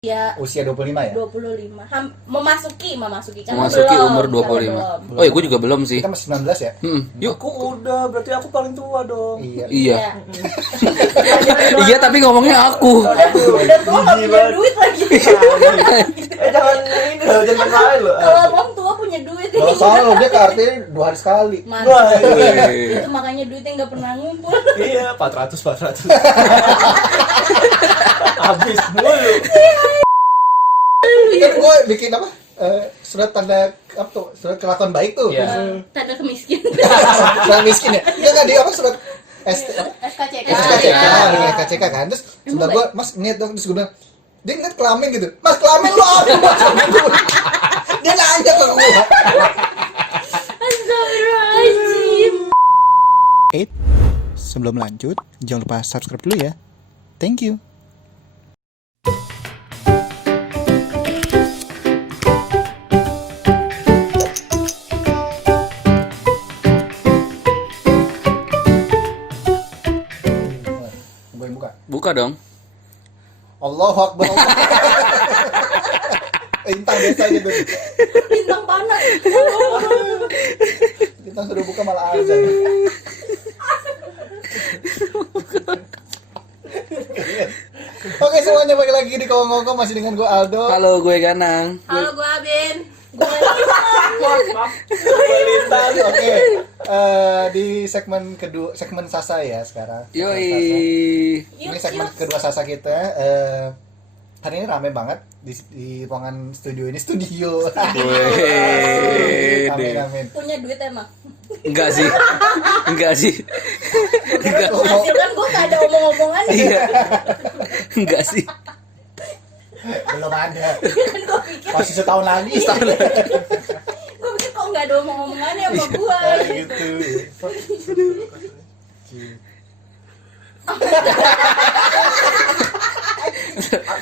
Ya, Usia 25 ya? 25. Memasuki kan Memasuki belum, umur 25. Oh ya, gue juga belum sih. Kita masih 19 ya? Yuk. Aku udah, berarti aku paling tua dong. Iya. Iya. Iya, tapi ngomongnya aku. Udah tua nggak punya duit lagi. Jangan ini loh, jangan lain loh. Kalau orang tua punya duit Kalau salah lo, dia ke artinya 2 hari sekali. mantap. Wih. Itu makanya duitnya nggak pernah ngumpul. Iya, 400. Habis mulu. Kan gue bikin apa? Surat tanda apa tuh? Surat kelakuan baik tuh. Iya. Tanda kemiskinan. Surat miskin ya? Enggak di apa surat SKCK. SKCK, SKCK kan. Terus sebelah gue, Mas niat dong, terus gue bilang, dia ngeliat kelamin gitu. Mas kelamin lu apa? Dia nanya ke gue. Astagfirullahaladzim. Sebelum lanjut, jangan lupa subscribe dulu ya. Thank you. Gue yang buka. Buka dong. Allahu Akbar. Intang biasa gitu. Bintang panas. Kita sudah buka malah azan. Oke semuanya, balik lagi di Kongkong masih dengan gue Aldo. Halo, gue Ganang. Halo, gue Abin. Melintas. Oke, di segmen kedua, segmen Sasa ya sekarang. Yoi. Ini segmen kedua Sasa kita. Hari ini rame banget di ruangan studio ini. Amin Wede. amin. Punya duit emang. Enggak sih. Enggak sih. Enggak. Hasil kan gue gak ada omong-omongan. Iya. Enggak sih. Belum ada. Kan gue pikir Masih setahun lagi. gue pikir kok nggak ada omong-omongannya sama gue gitu.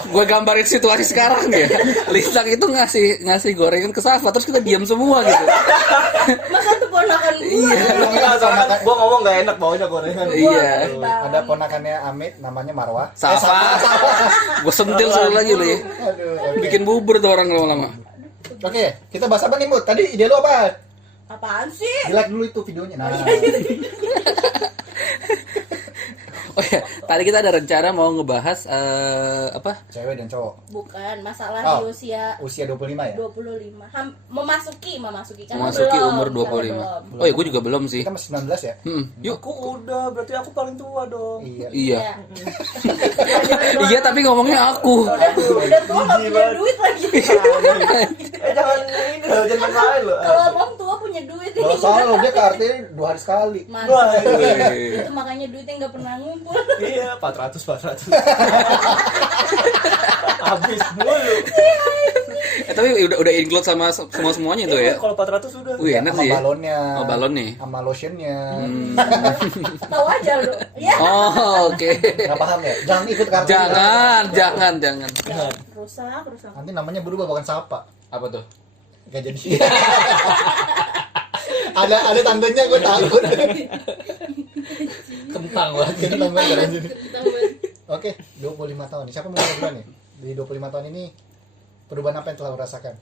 Gue gambarin situasi sekarang ya. Lintang itu ngasih gorengan ke Safa, terus kita diam semua gitu. Masa tuh ponakan gue. Iya. Enggak, soalnya kan gua ngomong gak enak baunya gorengan. Iya. Ada ponakannya Amit namanya Marwah. Safa. Gue sentil sekali lagi lu ya. Aduh. Bikin bubur tuh orang lama-lama. Oke, kita bahas apa nih, Mut? Tadi ide lu apa? Apaan sih? Di-like dulu itu videonya. Nah. Oh ya, tadi kita ada rencana mau ngebahas apa? Cewek dan cowok. Bukan masalah Oh. di usia Usia 25 ya? 25. Memasuki kan Memasuki belum, umur kan 25. belum. Oh ya, gue juga belum sih. Kita masih 19 ya? Yuk. Aku udah, berarti aku paling tua dong. Iya. Iya. Iya, tapi ngomongnya aku. Udah tua nggak punya duit lagi. Jangan ini loh, jangan lain loh. Kalau orang tua punya duit Kalau salah lo, dia ke artinya 2 hari sekali. mantap. Wih. Itu makanya duitnya nggak pernah ngumpul. Iya, 400. Habis mulu. Tapi udah include sama semuanya tuh ya. Kalau 400 udah. Wih, enak Sama sih ya. balonnya. Oh, balon nih. Sama lotionnya. Tahu aja lo. Ya. Oh, oke. Nggak paham ya? Jangan ikut kartu. Jangan. Rusak. Nanti namanya berubah bukan Sapa. Apa tuh? Gak jadi. ada tandanya, gue takut. Kentang banget. Kentang banget anjir. Oke, 25 tahun nih. Siapa mau mulai duluan nih? Di 25 tahun ini perubahan apa yang telah lo rasakan?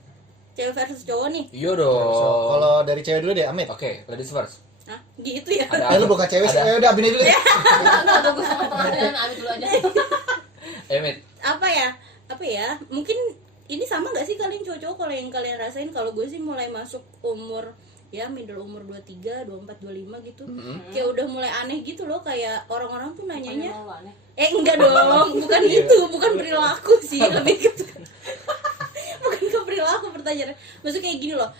Cewek versus cowok nih. Iya So, dong. kalau dari cewek dulu deh, Amit. Oke, ladies first. Hah? Gitu ya. Lu bukan cewek sih. Udah Abin dulu deh. Enggak, bagus sama teman Abi dulu aja. Mit. Apa ya? Mungkin ini sama nggak sih kalian cowok-cowok kalau yang kalian rasain? Kalau gue sih mulai masuk umur ya middle umur 23, 24, 25 gitu. Kayak udah mulai aneh gitu loh, kayak orang-orang tuh nanyanya. Enggak dong, bukan itu, bukan perilaku sih, lebih ke bukan ke perilaku pertanyaan. Maksudnya kayak gini loh.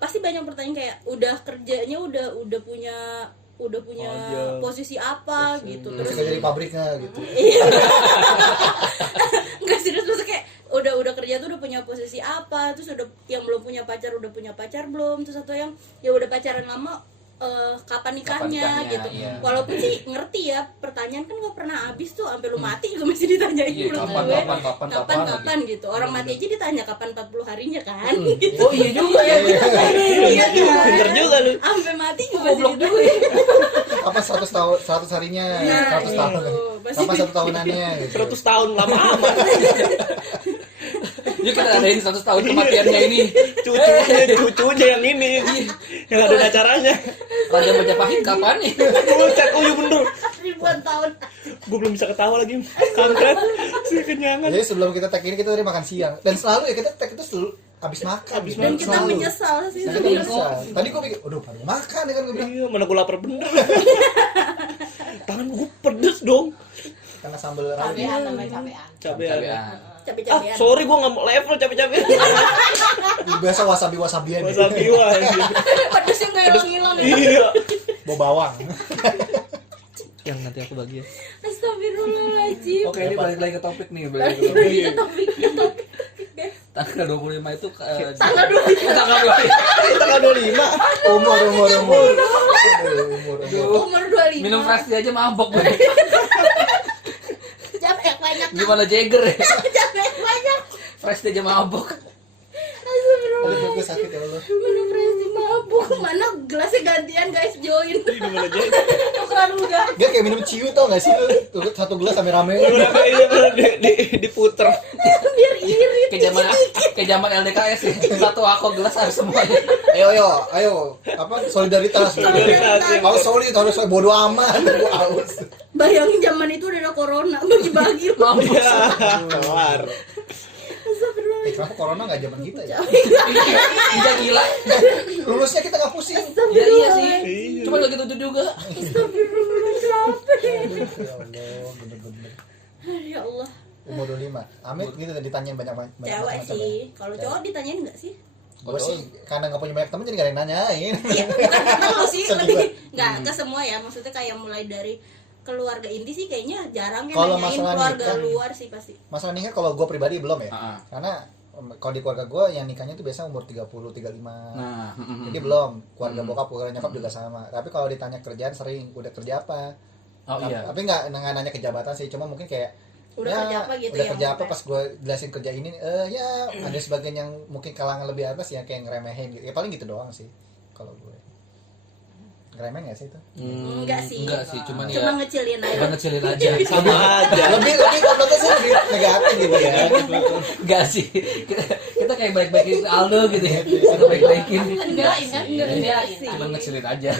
Pasti banyak pertanyaan kayak udah kerjanya udah punya posisi apa gitu. Terus kerja di pabriknya gitu. Enggak serius, maksudnya kayak udah kerja tuh udah punya posisi apa, terus udah yang belum punya pacar udah punya pacar belum, terus atau yang ya udah pacaran lama kapan nikahnya gitu. Iya. Walaupun sih ngerti ya, pertanyaan kan gak pernah habis tuh, sampai lu mati juga masih ditanyain. Iya, menurut kapan, gue kapan gitu. Orang mati aja ditanya kapan 40 harinya kan gitu. Oh iya juga ya. Iya kan? Bener juga lu. Sampai mati juga ditanya. Apa 100 harinya? Nah, 100 tahun. itu. pasti. Sama 1 tahunannya gitu. 100 tahun lama amat. Yuk kita adain 100 tahun kematiannya ini. Cucunya yang ini. Yang ada acaranya. Raja Majapahit kapan nih? Buset, oh iya bener. Ribuan tahun. Gue belum bisa ketawa lagi. Kampret. Si kenyangan. Jadi sebelum kita tag ini kita tadi makan siang. Dan selalu ya kita tag itu selalu habis makan. Habis Dan makan. kita Selalu. menyesal sih Nah, kita sebenarnya. menyesal. Tadi gue pikir, aduh baru makan ya kan gue bilang. Iya, mana gue lapar bener. Tangan gue pedes dong. Karena sambal rawit. Cabean namanya cabean. Cabean. Cabean. Cabe-cabean. Sorry gue gak mau level cabe-cabean. Biasa wasabi-wasabian. Wasabi wah. Pedesnya nggak hilang-hilang ya. Iya. Bawa bawang. Yang nanti aku bagi ya. Astagfirullahaladzim. Oke, ini balik lagi ke topik nih. Balik Balik ke lagi topik. ke topik, guys. Tanggal 25 itu Tanggal 25. tanggal 25. Tanggal 25. Umur. Umur 25. Minum Fresti aja mabok gue. Capek banyak. Gimana Jagger ya? Capek banyak. Fresti aja mabok. Astagfirullah. Aduh gue sakit ya Allah. Minum Presti mabuk. Mana gelasnya gantian guys, join. Ini mana aja. Tukeran udah. Dia kayak minum ciu tau gak sih lu? Tuh, 1 gelas rame-rame. Berapa ini diputer. Biar irit. Kayak zaman LDKS ya. Satu aku gelas harus semuanya. Ayo. Apa solidaritas. Solidaritas. Harus harus bodo amat. Gua haus. Bayangin zaman itu udah ada corona, bagi-bagi. Mampus. Ya, kelar. Astagfirullah. Kenapa corona gak zaman kita ya? Iya gila. Lulusnya kita gak pusing. Iya iya sih. Cuma gak gitu juga. Astagfirullah, capek. Ya Allah, bener-bener. Ya Allah. Umur 25. Amit gitu ditanyain banyak Cewek macam sih. ya. Kalau cowok ditanyain enggak sih? Gue sih karena gak punya banyak temen jadi gak ada yang nanyain. Iya, bukan lo sih, Sedih lebih banget. enggak ke semua ya. Maksudnya kayak mulai dari keluarga inti sih kayaknya jarang yang Kalau nanyain masalah keluarga nikah, luar sih pasti. Masalah nikah kalau gue pribadi belum ya. Heeh. Karena kalau di keluarga gue yang nikahnya tuh biasa umur 30, 35. Nah, Jadi belum. Keluarga bokap, keluarga nyokap juga sama. Tapi kalau ditanya kerjaan sering, udah kerja apa? oh iya. Tapi nggak nanya ke jabatan sih, cuma mungkin kayak Udah kerja apa gitu udah ya, kerja apa maksudnya. pas gue jelasin kerja ini ya ada sebagian yang mungkin kalangan lebih atas ya kayak ngeremehin gitu. Ya paling gitu doang sih kalau gue. Ngeremehin nggak sih itu? Enggak sih. Enggak sih, cuman Cuma ya ngecilin aja. cuma ngecilin aja. Sama aja. lebih gobloknya sih lebih negatif gitu ya. Enggak sih. Kita kayak baik-baikin Aldo gitu ya. Kita baik-baikin. Belain kan? Belain. sih. Cuma ngecilin aja.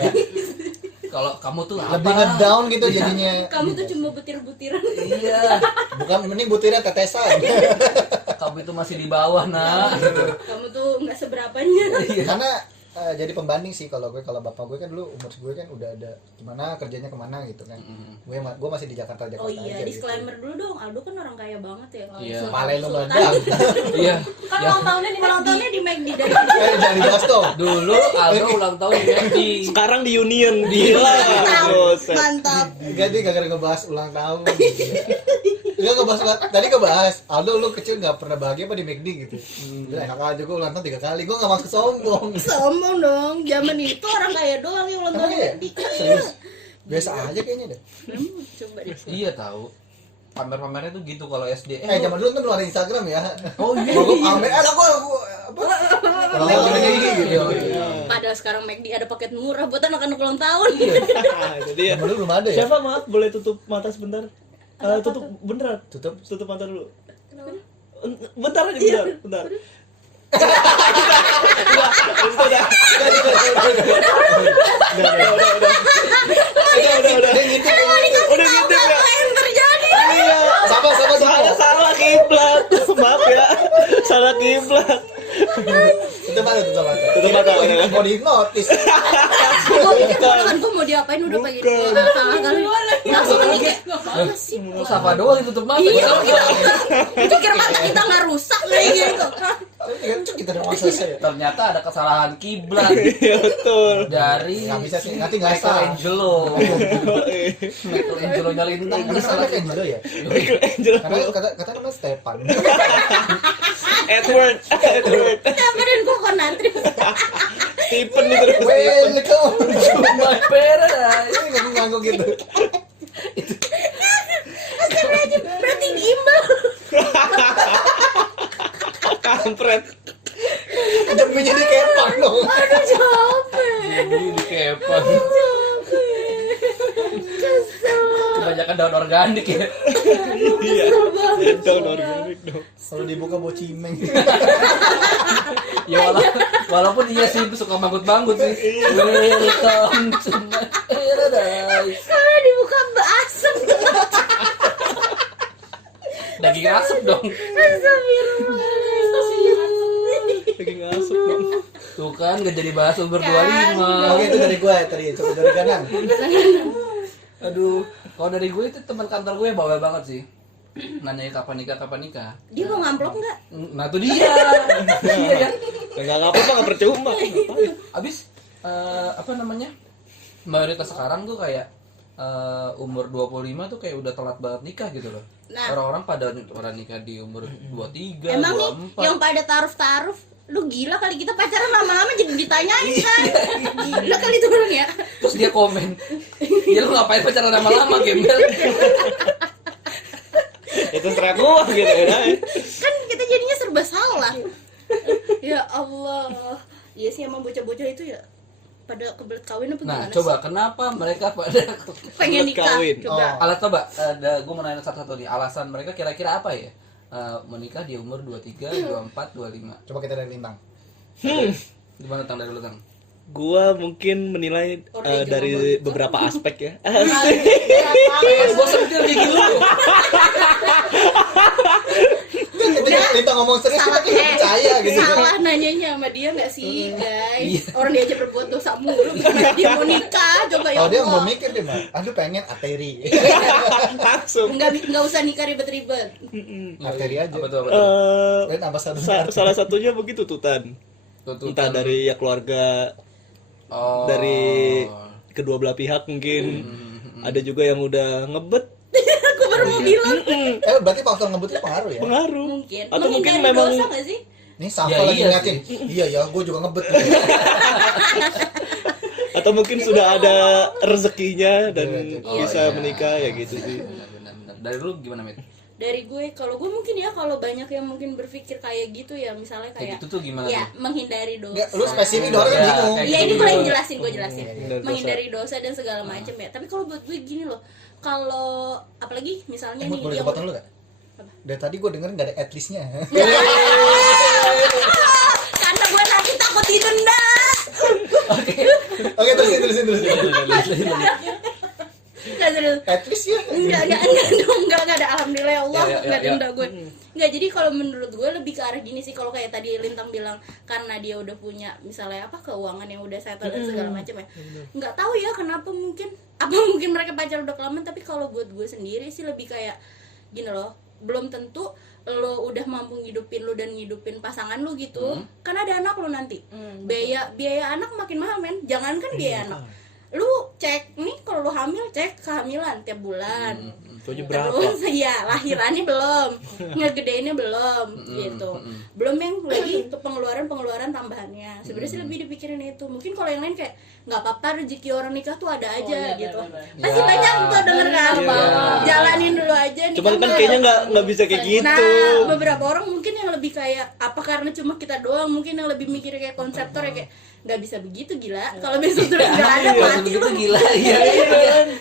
Kalau kamu tuh apa? Lebih ngedown gitu jadinya. Kamu tuh cuma butir-butiran. Iya. Bukan mending butirnya tetesan. Kamu itu masih di bawah, nah. Gitu. Kamu tuh enggak seberapanya. Karena jadi pembanding sih kalau bapak gue kan dulu umur gue kan udah ada gimana kerjanya kemana gitu kan. Gue masih di Jakarta Oh iya, aja disclaimer dulu dong. Aldo kan orang kaya banget ya. Iya. Pale lu Sultan. meledak. Iya. Kan Ya, ulang tahunnya di Ulang McD. tahunnya di McD dari Jangan dibahas dong. dulu Aldo ulang tahun di McD. Sekarang di Union. Gila. Buset. mantap. Enggak dia gara-gara ngebahas ulang tahun. Enggak ngebahas tadi ngebahas Aldo lu kecil enggak pernah bahagia apa di McD gitu. Udah enak aja gue ulang tahun 3 kali. Gue enggak maksud sombong. Sombong dong. Zaman itu orang kaya doang yang ulang tahun di Emang iya? McD. Serius? Biasa aja kayaknya deh. Coba deh. Iya tahu. Pamer-pamernya tuh gitu kalau SD. Zaman dulu kan belum ada Instagram ya. Oh iya. Gue pamer aku apa? Ulang tahun di McD gitu. Padahal sekarang McD ada paket murah buat anak-anak ulang tahun. Nah, itu dia. Zaman dulu belum ada ya. Siapa maaf boleh tutup mata sebentar? Tutup beneran. Tutup Mata dulu. Bentar aja, bentar. Udah. Dia ngintip. Udah gitu ya. Apa yang terjadi? Iya. Sama Salah kiblat. Maaf ya. Salah kiblat. Itu mana tutup mata? Tutup mata, Mau ya. mau dihipnotis. Gue pikir kan gue mau diapain udah kayak gitu. Salah kali. Langsung lagi kayak apa sih? Sapa doang ditutup mata. Iya, pikir mata kita nggak rusak kayak gitu. Kita udah masa saya. Ternyata ada kesalahan kiblat Iya betul. dari Nggak bisa sih, nanti nggak sah. Michelangelo. Michelangelo-nya lintang Bener salah. kan dulu ya? Angel. Karena kata namanya Stepan. Edward. Apa dan gue konatri? Stephen itu. Welcome to My paradise. ini ngangguk gitu. Berarti gimbal. Kampret. Demi jadi kepang dong. Aduh capek. Ini kepang. Kesel. Kebanyakan kebanyakan daun organik ya. Iya. Daun organik dong. Kalau dibuka bau cimeng. Ya walaupun iya sih suka manggut-manggut sih. Welcome to my paradise. Kalau dibuka asem. Daging asap dong. Daging asap dong. Tuh kan gak jadi bahas umur Kan, 25. Oke, itu dari gue tadi. Coba dari kanan. Aduh, kalau dari gue itu teman kantor gue bawel banget sih. Nanya kapan nikah. Dia mau ngamplop nggak? Nah tuh dia. Iya ya. Enggak apa-apa, enggak percuma. Ngapain? Abis apa namanya? Mayoritas sekarang tuh kayak umur 25 tuh kayak udah telat banget nikah gitu loh. Nah. Orang-orang pada nikah di umur 23, Emang nih 24. yang pada taruh, lu gila kali kita pacaran lama-lama jadi ditanyain kan? Gila kali itu orang ya. Terus dia komen, "Ya lu ngapain pacaran lama-lama, gembel?" Itu terserah gua gitu ya. Kan kita jadinya serba salah. Ya Allah. Iya sih emang bocah-bocah itu ya pada kebelet kawin apa Nah, gimana coba sih? kenapa mereka pada Pengen kebelet nikah. kawin. Coba. Alas coba, gue mau nanya satu-satu nih. Alasan mereka kira-kira apa ya? Menikah di umur 23, 24, 25. Coba kita dari Lintang. Gimana Tang dari lu Tang? Gua mungkin menilai Orang yang dari jomblo. beberapa aspek ya. Gue sentil gigi lu. Lintang ngomong serius kita kayak nggak percaya gitu. Salah nanyanya sama dia nggak sih guys? Iya. Orang dia aja berbuat dosa mulu, gimana dia mau nikah? Coba ya Oh dia Allah. mau mikir deh mah. Aduh pengen arteri. Langsung. Nggak usah nikah ribet-ribet. Arteri aja. Apa tuh? Apa tuh? Dan ambasador. Salah satunya begitu tuh Tan. Tuntutan. Entah dari ya keluarga, Oh. dari kedua belah pihak mungkin. Ada juga yang udah ngebet, Aku baru mau bilang. Berarti faktor ngebutnya pengaruh ya? pengaruh. Mungkin. Atau mungkin Menghindari memang dosa nggak sih? Nih Safa Ya, lagi iya ngeliatin. Iya ya, gue juga ngebet. atau mungkin sudah ada rezekinya dan Oh, bisa iya. menikah ya gitu sih. Benar. Dari lu gimana, Mit? Dari gue, kalau gue mungkin ya kalau banyak yang mungkin berpikir kayak gitu ya, misalnya Kayak kayak gitu tuh gimana ya tuh? menghindari dosa. Enggak, lu spesifik doang kan Ya, bingung. kayak Iya gitu ini gue yang juga. jelasin, gue jelasin. Menghindari Menghindari dosa dan segala macam ya. Tapi kalau buat gue gini loh, kalau apalagi misalnya nih Boleh dia gue potong lu gak? Apa? Dari tadi gue denger gak ada at list-nya. karena gue nanti takut ditunda. Oke, terusin. Nggak serius. At list ya. Enggak ada, alhamdulillah ya Allah, Ya, enggak ya. denda gue. Enggak, jadi kalau menurut gue lebih ke arah gini sih, kalau kayak tadi Lintang bilang karena dia udah punya misalnya apa keuangan yang udah settle dan segala macam ya. Enggak tahu ya kenapa, mungkin mereka pacar udah kelamaan, tapi kalau buat gue sendiri sih lebih kayak gini loh, belum tentu lo udah mampu ngidupin lo dan ngidupin pasangan lo gitu. Kan ada anak lo nanti. Biaya anak makin mahal men. Jangankan biaya anak. Lu cek nih kalau lu hamil, cek kehamilan tiap bulan. Itu aja berapa? Terus ya lahirannya belum, ngegedeinnya belum gitu. Belum yang lagi untuk pengeluaran tambahannya. Sebenarnya sih lebih dipikirin itu. Mungkin kalau yang lain kayak nggak apa-apa, rezeki orang nikah tuh ada aja iya, gitu. benar-benar. Pasti banyak tuh denger kan. Jalanin dulu aja nih. Cuman kan kayaknya nggak bisa kayak gitu. Nah, beberapa orang mungkin yang lebih kayak apa karena cuma kita doang, mungkin yang lebih mikir kayak konseptor ya kayak nggak bisa begitu gila. Kalau besok terus nggak ada Iya, mati begitu lu. gila ya.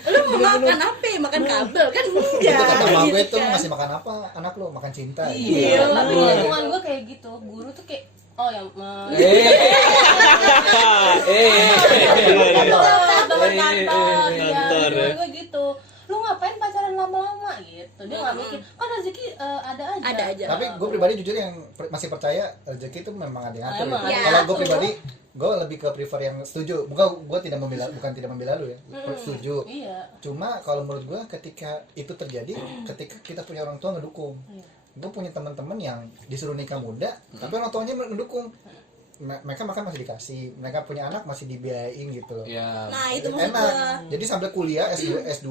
Lu mau makan apa? Makan kabel kan enggak. Itu kata mama gue gitu tuh kan. masih makan apa? Anak lu makan cinta. Iya. Tapi di lingkungan gue kayak gitu, guru tuh kayak oh yang Kantor kantor ya. gue gitu, lu ngapain pacaran lama-lama gitu, dia nggak mikir kan rezeki ada aja. Ada aja. Tapi gue pribadi jujur yang masih percaya rezeki itu memang ada yang ngatur. Emang Ya. ada. Kalau gue Ya, pribadi, gue lebih ke prefer yang setuju. Bukan tidak membela lu ya. Setuju. Iya. Cuma kalau menurut gue ketika itu terjadi, ketika kita punya orang tua ngedukung. Gue punya teman-teman yang disuruh nikah muda, tapi orang tuanya ngedukung. Mereka makan masih dikasih, mereka punya anak masih dibiayain gitu loh. Ya. Nah, itu maksud Enak. gua. Jadi sambil kuliah S2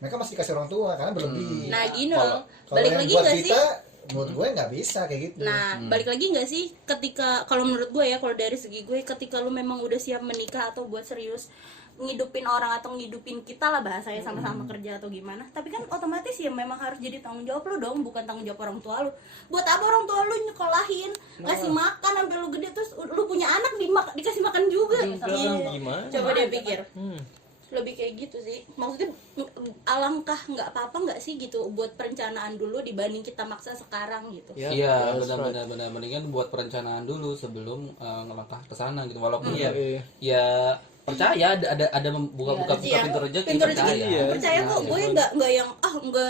mereka masih dikasih orang tua karena berlebih. Nah, gini Kalau- loh. kalau Balik yang lagi buat nggak sih? kita, menurut gue nggak bisa kayak gitu. Nah, balik lagi nggak sih ketika kalau menurut gue ya, kalau dari segi gue ketika lu memang udah siap menikah atau buat serius ngidupin orang atau ngidupin kita lah bahasanya sama-sama kerja atau gimana, tapi kan otomatis ya memang harus jadi tanggung jawab lu dong, bukan tanggung jawab orang tua lu. Buat apa orang tua lu nyekolahin, ngasih makan sampai lu gede terus lu punya anak dikasih makan juga. Gimana? Coba dia pikir. lebih kayak gitu sih. Maksudnya alangkah nggak apa-apa nggak sih gitu buat perencanaan dulu dibanding kita maksa sekarang gitu. Ya, Iya, that's benar-benar mendingan buat perencanaan dulu sebelum ngelangkah ke sana gitu. Walaupun Iya. ya percaya ada buka Iya, pintu rezeki, pintu rezeki. percaya. Iya. Percaya kok, Nah, gue gitu. nggak yang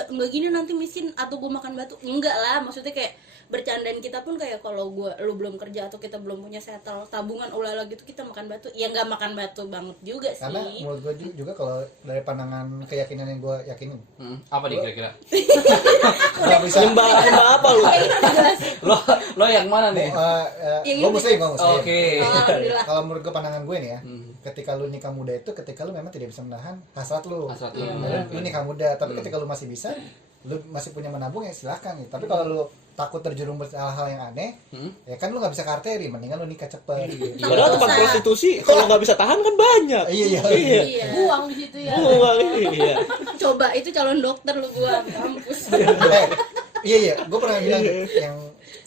nggak gini nanti miskin atau gue makan batu, enggak lah. Maksudnya kayak bercandaan kita pun kayak kalau lu belum kerja atau kita belum punya settle tabungan ulala gitu kita makan batu, ya nggak makan batu banget juga sih. Karena menurut gue juga kalau dari pandangan keyakinan yang gue yakinin, Apa nih kira-kira? nggak bisa. Nyembah apa lu? Lo yang mana nih? Yang Gue ini. muslim, gue muslim. Oke. Alhamdulillah. Kalau menurut gue pandangan gue nih ya, ketika lu nikah muda itu ketika lu memang tidak bisa menahan hasrat lu. Hasrat lu. Lu nikah muda, tapi ketika lu masih bisa, lu masih punya menabung ya silakan gitu. Tapi kalau lu takut terjerumus hal-hal yang aneh, ya kan lu nggak bisa ke arteri, mendingan lu nikah cepet gitu. Padahal tempat Dosa. prostitusi kalau nggak bisa tahan kan banyak. Iya. Iya. Iya. Buang di situ ya. Iya. Coba itu calon dokter lu gua kampus. Iya, gue pernah bilang yang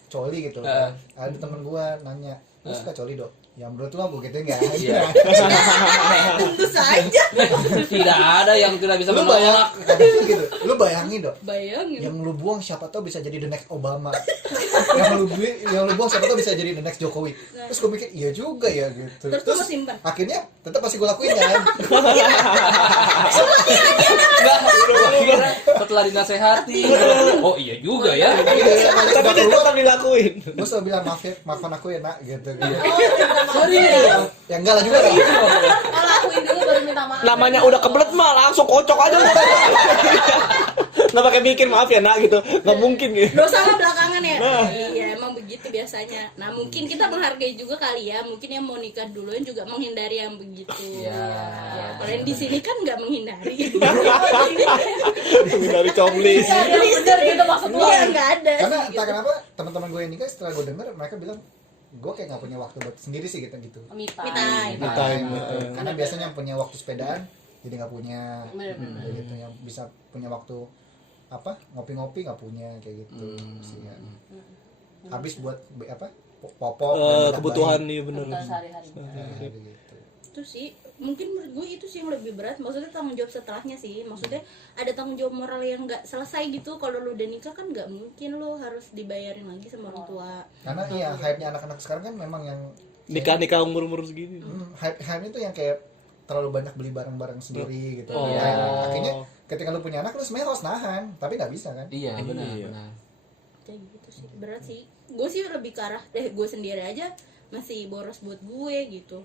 coli gitu. Heeh. Ada temen gue nanya, lu suka coli dok? Ya menurut lu apa gitu enggak? Iya. Tentu saja. Tidak ada yang tidak bisa Lu menolak. gitu. Lu bayangin dok, Bayangin. yang lu buang siapa tahu bisa jadi the next Obama. yang lu buang siapa tahu bisa jadi the next Jokowi. Terus gue mikir iya juga ya gitu. Terus lu mau simpan? akhirnya tetap pasti gue lakuin kan. Enggak, kira setelah dinasehati. Oh iya juga ya. Tapi dia tetap dilakuin. Gue selalu bilang maafkan aku ya nak gitu. Serius. Ya enggak lah juga lah. Oh, lakuin dulu baru minta maaf. Namanya udah kebelet mah langsung kocok aja. Nggak pakai bikin maaf ya nak gitu. Nggak mungkin gitu. Dosa mah belakangan ya. Nah. Iya, emang begitu biasanya. Nah, mungkin kita menghargai juga kali ya. Mungkin yang mau nikah duluan juga menghindari yang begitu. Iya. Ya, kalau yang di sini kan nggak menghindari. Dari conglis. Iya, bener gitu maksud lu. Iya, nggak ada. Karena sih, entah gitu. kenapa teman-teman gue yang nikah setelah gue denger mereka bilang gue kayak nggak punya waktu buat sendiri sih gitu. Me Me time. time. Me time. Gitu. Karena biasanya yang punya waktu sepedaan jadi nggak punya. Bener. Kayak gitu yang bisa punya waktu apa ngopi-ngopi nggak punya kayak gitu sih ya. Habis buat popok dan Kebutuhan bayi. nih bener. Kebutuhan sehari-hari. Nah, gitu. Itu sih mungkin menurut gue itu sih yang lebih berat. Maksudnya tanggung jawab setelahnya sih. Maksudnya ada tanggung jawab moral yang nggak selesai gitu. Kalau lu udah nikah kan nggak mungkin lu harus dibayarin lagi sama orang tua. Karena iya hype-nya anak-anak sekarang kan memang yang Nikah umur segini. hype itu yang kayak terlalu banyak beli barang-barang sendiri gitu. Oh. Ya, akhirnya ketika lu punya anak lu sebenarnya harus nahan, tapi nggak bisa kan? Iya, benar. Iya. benar. Kayak gitu sih. Berat sih. Gue sih lebih ke arah gue sendiri aja masih boros buat gue gitu.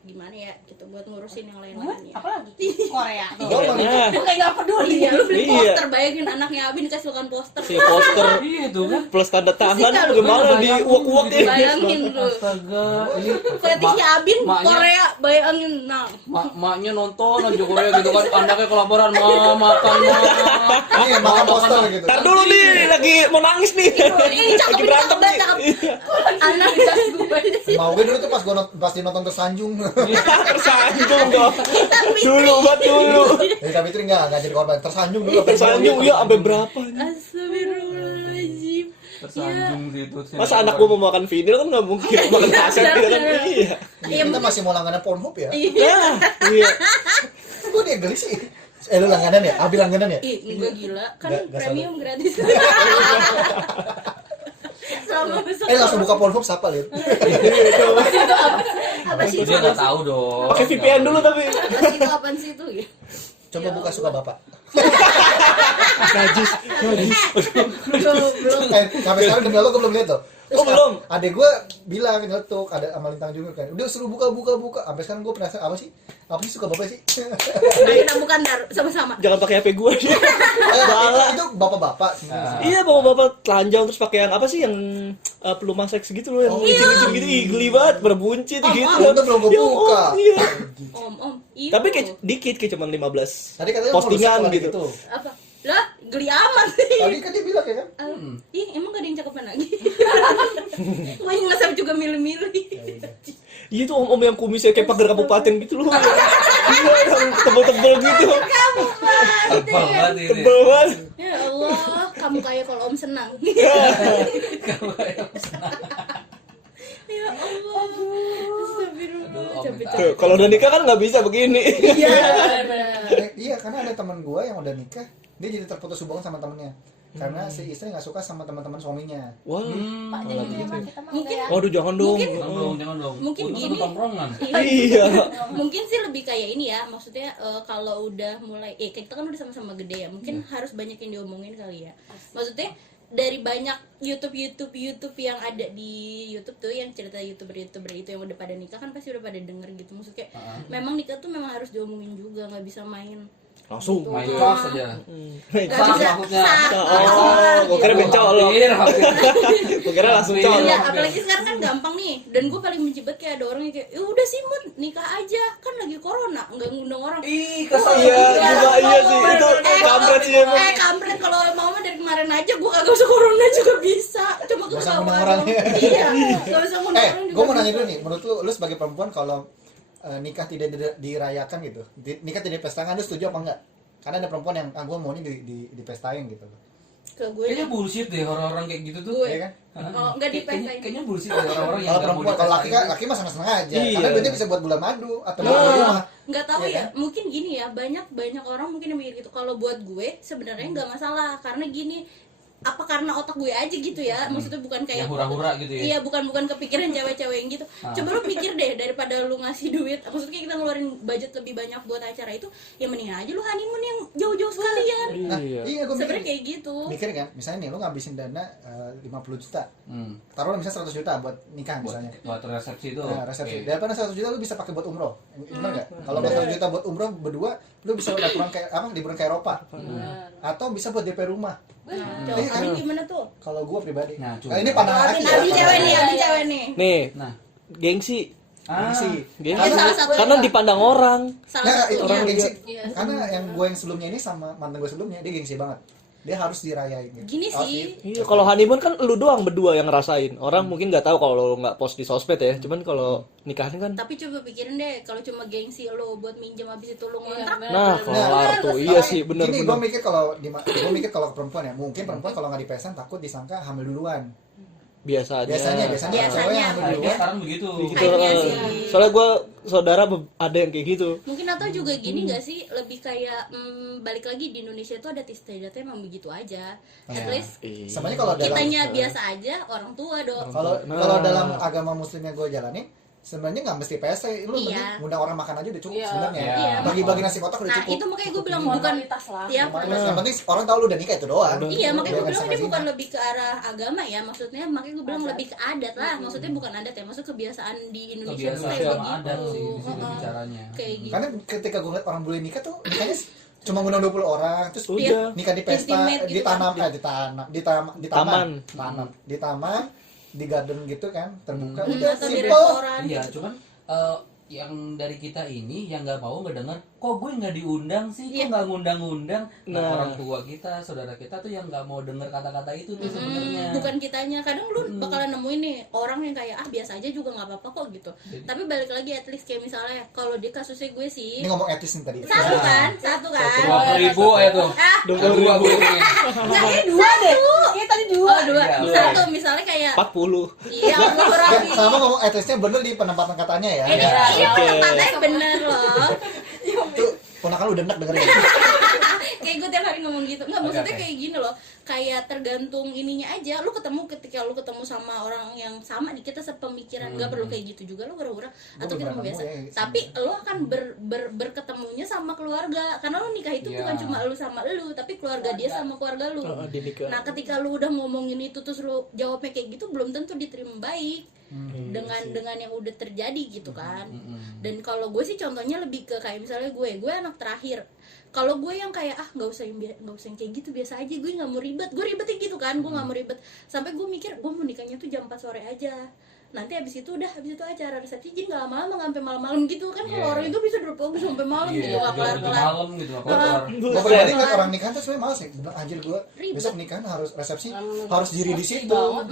Gimana ya gitu buat ngurusin yang lain-lainnya. Apa lagi? Korea tuh. Gua Nah, Gue kayak gak peduli. Iya, lu beli Iya. poster, bayangin anaknya Abi dikasihkan poster. si poster Iya itu kan. plus tanda tangan Fisika lu, gimana di uak-uak Bayangin lu. Astaga, ini Fetishnya Abin maknya- Korea, bayangin. Nah, maknya nonton aja Korea gitu kan, anaknya kelaparan, ma makan ma. Ini yang makan poster gitu. Ntar dulu nih lagi mau nangis nih. ini cakep, Lagi ini berantem cakep, nih. cakep. Anak jas gue. Mau gue dulu tuh pas dia nonton tersanjung. Tersanjung dong. Dulu buat dulu. Jadi kami itu nggak jadi korban. Tersanjung dulu. Tersanjung ya sampai berapa? Astagfirullahaladzim. Tersanjung gitu. Masa anak gua mau makan vinil kan nggak mungkin makan kaset gitu kan. Iya. Iya, Kita masih mau langganan Pornhub ya? Nah, iya. Gue dia geli sih. Lu langganan ya? Abi langganan ya? Ih, enggak gila, kan Nggak premium gratis. Sama besok. Langsung buka Pornhub siapa lihat? Apa sih itu? Dia nggak tahu dong. Pakai VPN dulu tapi. Apa sih itu? Apaan sih itu? Ya. Coba buka suka bapak. Najis. Belum. Sampai sekarang demi Allah gue belum lihat tuh. Oh, belum? Adek gue bilang nyetuk, ada sama Lintang juga kan. Udah suruh buka. Sampai sekarang gue penasaran apa sih suka bapak sih? Kita bukan dar sama-sama. Jangan pakai HP gua. Itu bapak-bapak. Iya, bapak-bapak telanjang terus pakai yang apa sih yang pelumas seks gitu loh, yang licin-licin gitu. Ih, geli banget, berbuncit gitu. Itu belum gue Ya, buka. iya. Om. Itu. Tapi kayak dikit, kayak cuma 15 Tadi katanya postingan mau rusak gitu. lagi apa? Lah, geli amat sih. Tadi kan dia bilang ya kan? Ih, emang gak ada yang cakepan lagi? Gue yang ngasap juga milih-milih. Iya tuh om-om yang kumisnya kayak pagar kabupaten gitu loh. Iya, yang tebel-tebel gitu. Tebal banget ini. Tebel banget. Ya Allah, kamu kayak kalau om senang. Ya Allah. Astagfirullah. Aduh, om capek-capek. Tuh, kalau udah nikah kan nggak bisa begini. Iya. Bener-bener. Iya, karena ada teman gua yang udah nikah, dia jadi terputus hubungan sama temennya. Karena si istri nggak suka sama teman-teman suaminya. Wah. Pak jangan emang kita mah Mungkin- kayak Waduh, jangan dong. Mungkin- Jangan dong, jangan dong. Mungkin Untung gini. satu tongkrongan. Iya. Mungkin sih lebih kayak ini ya, maksudnya kalau udah mulai kita kan udah sama-sama gede ya, mungkin harus banyak yang diomongin kali ya. Maksudnya dari banyak YouTube yang ada di YouTube tuh, yang cerita youtuber itu yang udah pada nikah kan pasti udah pada denger gitu. Maksudnya kayak memang nikah tuh memang harus diomongin juga, nggak bisa main Langsung. gitu. Main kelas aja. Nggak Sah bisa maksudnya. Oh, gua kira mencolok. Gua kira langsung Hampir. colok. Iya, apalagi sekarang kan gampang nih. Dan gue paling benci banget kayak ada orang yang kayak, ya udah sih Mut, nikah aja, kan lagi corona, nggak ngundang orang. Ih, kesel. Iya, juga iya sih. Itu kampret sih emang. Kampret, kalau mau mah dari kemarin aja gue kagak usah corona juga bisa. Cuma gue Gak usah ketawa ngundang doang. orangnya. Iya, gak usah ngundang orang juga. Gue mau nanya bisa. dulu nih, menurut lu sebagai perempuan kalau nikah tidak dirayakan gitu, nikah tidak dipestakan, lu setuju apa enggak? Karena ada perempuan yang gue maunya dipestain gitu. Ke gue Kayaknya nih, bullshit deh orang-orang kayak gitu tuh. gue. Iya kan? Oh, enggak dipestain. Kayaknya bullshit deh orang-orang yang Kalau nggak mau perempuan, kalau laki dipestain. laki mah seneng-seneng aja. Iya. Karena duitnya bisa buat bulan madu atau buat Nah. beli rumah. Nggak tahu Iya ya, kan? mungkin gini ya, banyak orang mungkin yang mikir gitu. Kalau buat gue sebenarnya nggak masalah, karena gini, apa karena otak gue aja gitu ya, maksudnya bukan kayak Yang hura-hura gitu ya. Iya, bukan kepikiran cewek-cewek yang gitu. Coba lu pikir deh, daripada lu ngasih duit, maksudnya kita ngeluarin budget lebih banyak buat acara itu, ya mendingan aja lu honeymoon yang jauh-jauh sekalian. Nah, Iya. iya gue Sebenarnya mikir. kayak gitu. Mikir kan, misalnya nih lu ngabisin dana 50 juta. Hmm. Taruhlah misalnya 100 juta buat nikah Buat, misalnya. buat resepsi itu. Nah, resepsi. Oke. Daripada 100 juta lu bisa pakai buat umroh. Benar enggak? Kalau buat 100 juta buat umroh berdua, lu bisa liburan kayak liburan ke Eropa. Atau bisa buat DP rumah. Coba Iya, kalian kan? gimana tuh? Kalau gue pribadi. Nah, Nah, ini pandangan Abis laki ya. cewek nih, abis cewek nih. Nih, Nah, gengsi. Gengsi. Gengsi. salah satu Karena juga. dipandang orang. Salah Nah, itu satunya. orang gengsi. Iya. Karena yang gue yang sebelumnya ini sama mantan gue sebelumnya, dia gengsi banget. Dia harus dirayain gitu. Gini Oh, sih. Iya, kalau honeymoon kan lu doang berdua yang ngerasain. Orang mungkin nggak tahu kalau nggak post di sosmed ya. Cuman kalau nikahan kan, Tapi coba pikirin deh, kalau cuma gengsi lo buat minjem habis itu lo ngontrak, nah kelar tuh. Iya sih, Gini, gue bener-bener. mikir kalau gue mikir kalau ke perempuan ya, mungkin perempuan kalau nggak dipesan takut disangka hamil duluan. Biasanya. Biasanya Biasanya. cewek yang hamil kayaknya duluan. sekarang begitu. Gitu. Kayaknya sih. Soalnya gue saudara ada yang kayak gitu. mungkin atau juga gini nggak sih, lebih kayak balik lagi di Indonesia tuh ada istiadatnya emang begitu aja. At Iya. least Sebenarnya kalau dalam kitanya biasa aja, orang tua dong. kalau Nah. kalau dalam agama muslim yang gue jalanin, sebenarnya nggak mesti PSC, lu Iya. penting ngundang orang makan aja udah cukup Iya. sebenarnya. Iya. Bagi-bagi nasi kotak udah Nah cukup. itu makanya gue bilang bukan formalitas lah. ya, Yang penting orang tahu lu udah nikah itu doang. iya makanya gue Jangan bilang sampai ini bukan zina. lebih ke arah agama ya, maksudnya makanya gue bilang lebih ke adat lah, maksudnya bukan adat ya, maksud kebiasaan di Indonesia tuh Kebiasaan kayak sama adat begitu. sih di sini Heeh. bicaranya. Kayak gitu. Karena ketika gue ngeliat orang bule nikah tuh nikahnya cuma ngundang 20 orang, terus Udah. nikah di pesta, Intimate gitu di taman, di taman, di garden gitu kan, terbuka, udah Atau di simple. restoran Iya, gitu. cuman yang dari kita ini yang nggak mau ngedenger, kok gue nggak diundang sih, Iya. kok nggak ngundang-ngundang. Nah, Nah. orang tua kita, saudara kita tuh yang nggak mau denger kata-kata itu tuh sebenarnya. Bukan kitanya, kadang lu bakalan nemuin nih orang yang kayak biasa aja juga nggak apa-apa kok gitu. Tapi balik lagi, at least kayak misalnya kalau di kasusnya gue sih Ini ngomong etis nih tadi. satu kan 20.000 ya tuh. Ah, 20.000 ini. enggak, Dua deh. Iya tadi dua. Oh, dua. Iya. Satu misalnya kayak 40. iya aku Ya, rapi. sama ngomong etisnya bener di penempatan katanya ya. Ini Ya. penempatnya bener loh. Tuh, ponakan lu denek dengerin. Kayak gue tiap hari ngomong gitu. Enggak, maksudnya Oke. kayak gini loh. Kayak tergantung ininya aja. Lu ketemu ketika lu ketemu sama orang yang sama nih, kita sepemikiran. Enggak perlu kayak gitu juga lu hura-hura atau kita belum biasa. pernah nemu ya, Tapi lu akan berketemunya sama keluarga. Karena lu nikah itu Iya. bukan cuma lu sama lu, tapi keluarga dia sama keluarga lu. Oh, di nikah. Nah, ketika lu udah ngomongin itu terus lu jawabnya kayak gitu, belum tentu diterima baik dengan yang udah terjadi gitu kan. Dan kalau gue sih contohnya lebih ke kayak misalnya gue anak terakhir. Kalau gue yang kayak nggak usah yang kayak gitu, biasa aja, gue nggak mau ribet. Gue ribetnya gitu kan, gue nggak mau ribet. Sampai gue mikir gue mau nikahnya tuh jam 4 sore aja. Nanti abis itu acara resepsi, jadi nggak lama-lama nggak sampai malam-malam gitu kan. Kalau Iya. orang itu bisa berfokus sampai malam gitu, nggak Jam 7 kelar-kelar. malam gitu, nggak kelar. Gue pribadi ngeliat orang nikahan tuh sebenarnya males ya. Bilang anjir gue Ribet. besok nikahan harus resepsi, harus diri di situ. banget.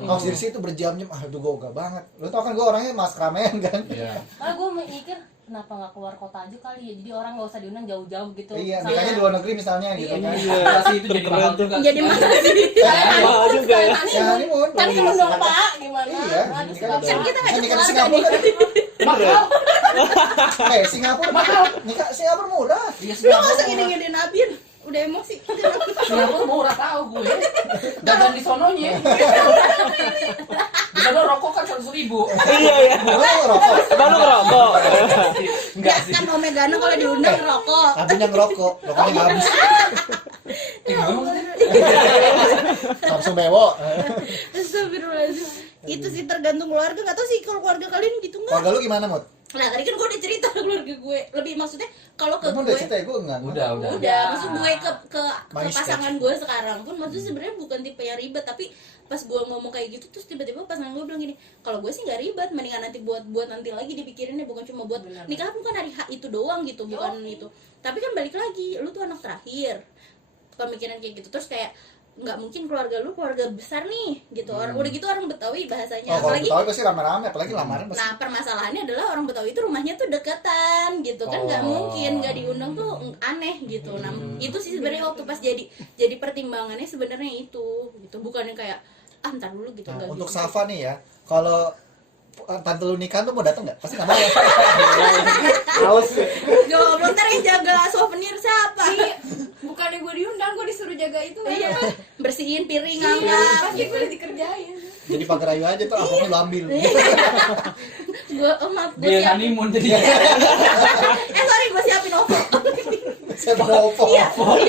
Harus diri situ berjam-jam. Aduh gue gak banget. Lu tau kan gue orangnya mas keramaian kan. Iya. Malah gue mikir kenapa nggak keluar kota aja kali ya, jadi orang nggak usah diundang jauh-jauh gitu. Iya, Sama- nikahnya di luar negeri misalnya gitu kan. Iya. Pasti itu jadi mahal juga. Jadi mana sih? Mahal juga ya. Ya honeymoon. Kan kalau dong pak gimana? Iya, Aduh, nikah susah Kan kita Bisa ngajak nikah di keluarga Singapura. nih. Mahal. Singapura nikah Singapura murah. Iya, Lu nggak usah Singapura ngide-ngidein Abin, udah emosi. Singapura murah tahu gue. Dagang di sononya. Di sono rokok kan 100.000. Iya ya. Lu ngerokok. Baru ngerokok. Enggak Ya sih. kan Om Megana kalau diundang ngerokok. Abin yang ngerokok, rokoknya habis. Gimana? Langsung bewo. Astagfirullahaladzim. Itu sih tergantung keluarga, nggak tahu sih kalau keluarga kalian gitu nggak? Keluarga lu gimana, Mut? Nah tadi kan gue udah cerita keluarga gue, lebih maksudnya kalau ke Kamu gue udah cerita ya, gue enggak. Udah. udah maksud gue ke My pasangan gue sekarang pun maksudnya sebenarnya bukan tipe yang ribet, tapi pas gue ngomong kayak gitu terus tiba-tiba pasangan gue bilang gini, kalau gue sih nggak ribet, mendingan nanti buat nanti lagi dipikirinnya, bukan cuma buat nikah pun kan hari itu doang gitu, bukan itu. Tapi kan balik lagi, lu tuh anak terakhir, pemikiran kayak gitu. Terus kayak nggak mungkin keluarga lu keluarga besar nih gitu. Udah gitu orang Betawi bahasanya, Oh, kalau apalagi Betawi pasti rame-rame, apalagi lamaran pasti. nah permasalahannya adalah orang Betawi itu rumahnya tuh deketan gitu kan, nggak mungkin nggak diundang tuh aneh gitu. Nah itu sih sebenarnya waktu pas jadi pertimbangannya sebenarnya itu gitu, bukannya kayak ntar dulu gitu. Nah, nggak untuk gitu. Safa nih ya, kalau tante lu nikah tuh mau datang nggak? Pasti nggak mau. Haus. Goblok, ntar yang jaga souvenir siapa? Bukannya gue diundang, gue disuruh jaga itu kan. Iya, bersihin piring Iya, angkat pasti gitu. gue udah dikerjain. Jadi pagar ayu aja tuh, amplopnya lu ambil. Gue maaf gue Dia siapin. honeymoon jadi. Sorry gue siapin OVO. Saya bawa OVO. Iya.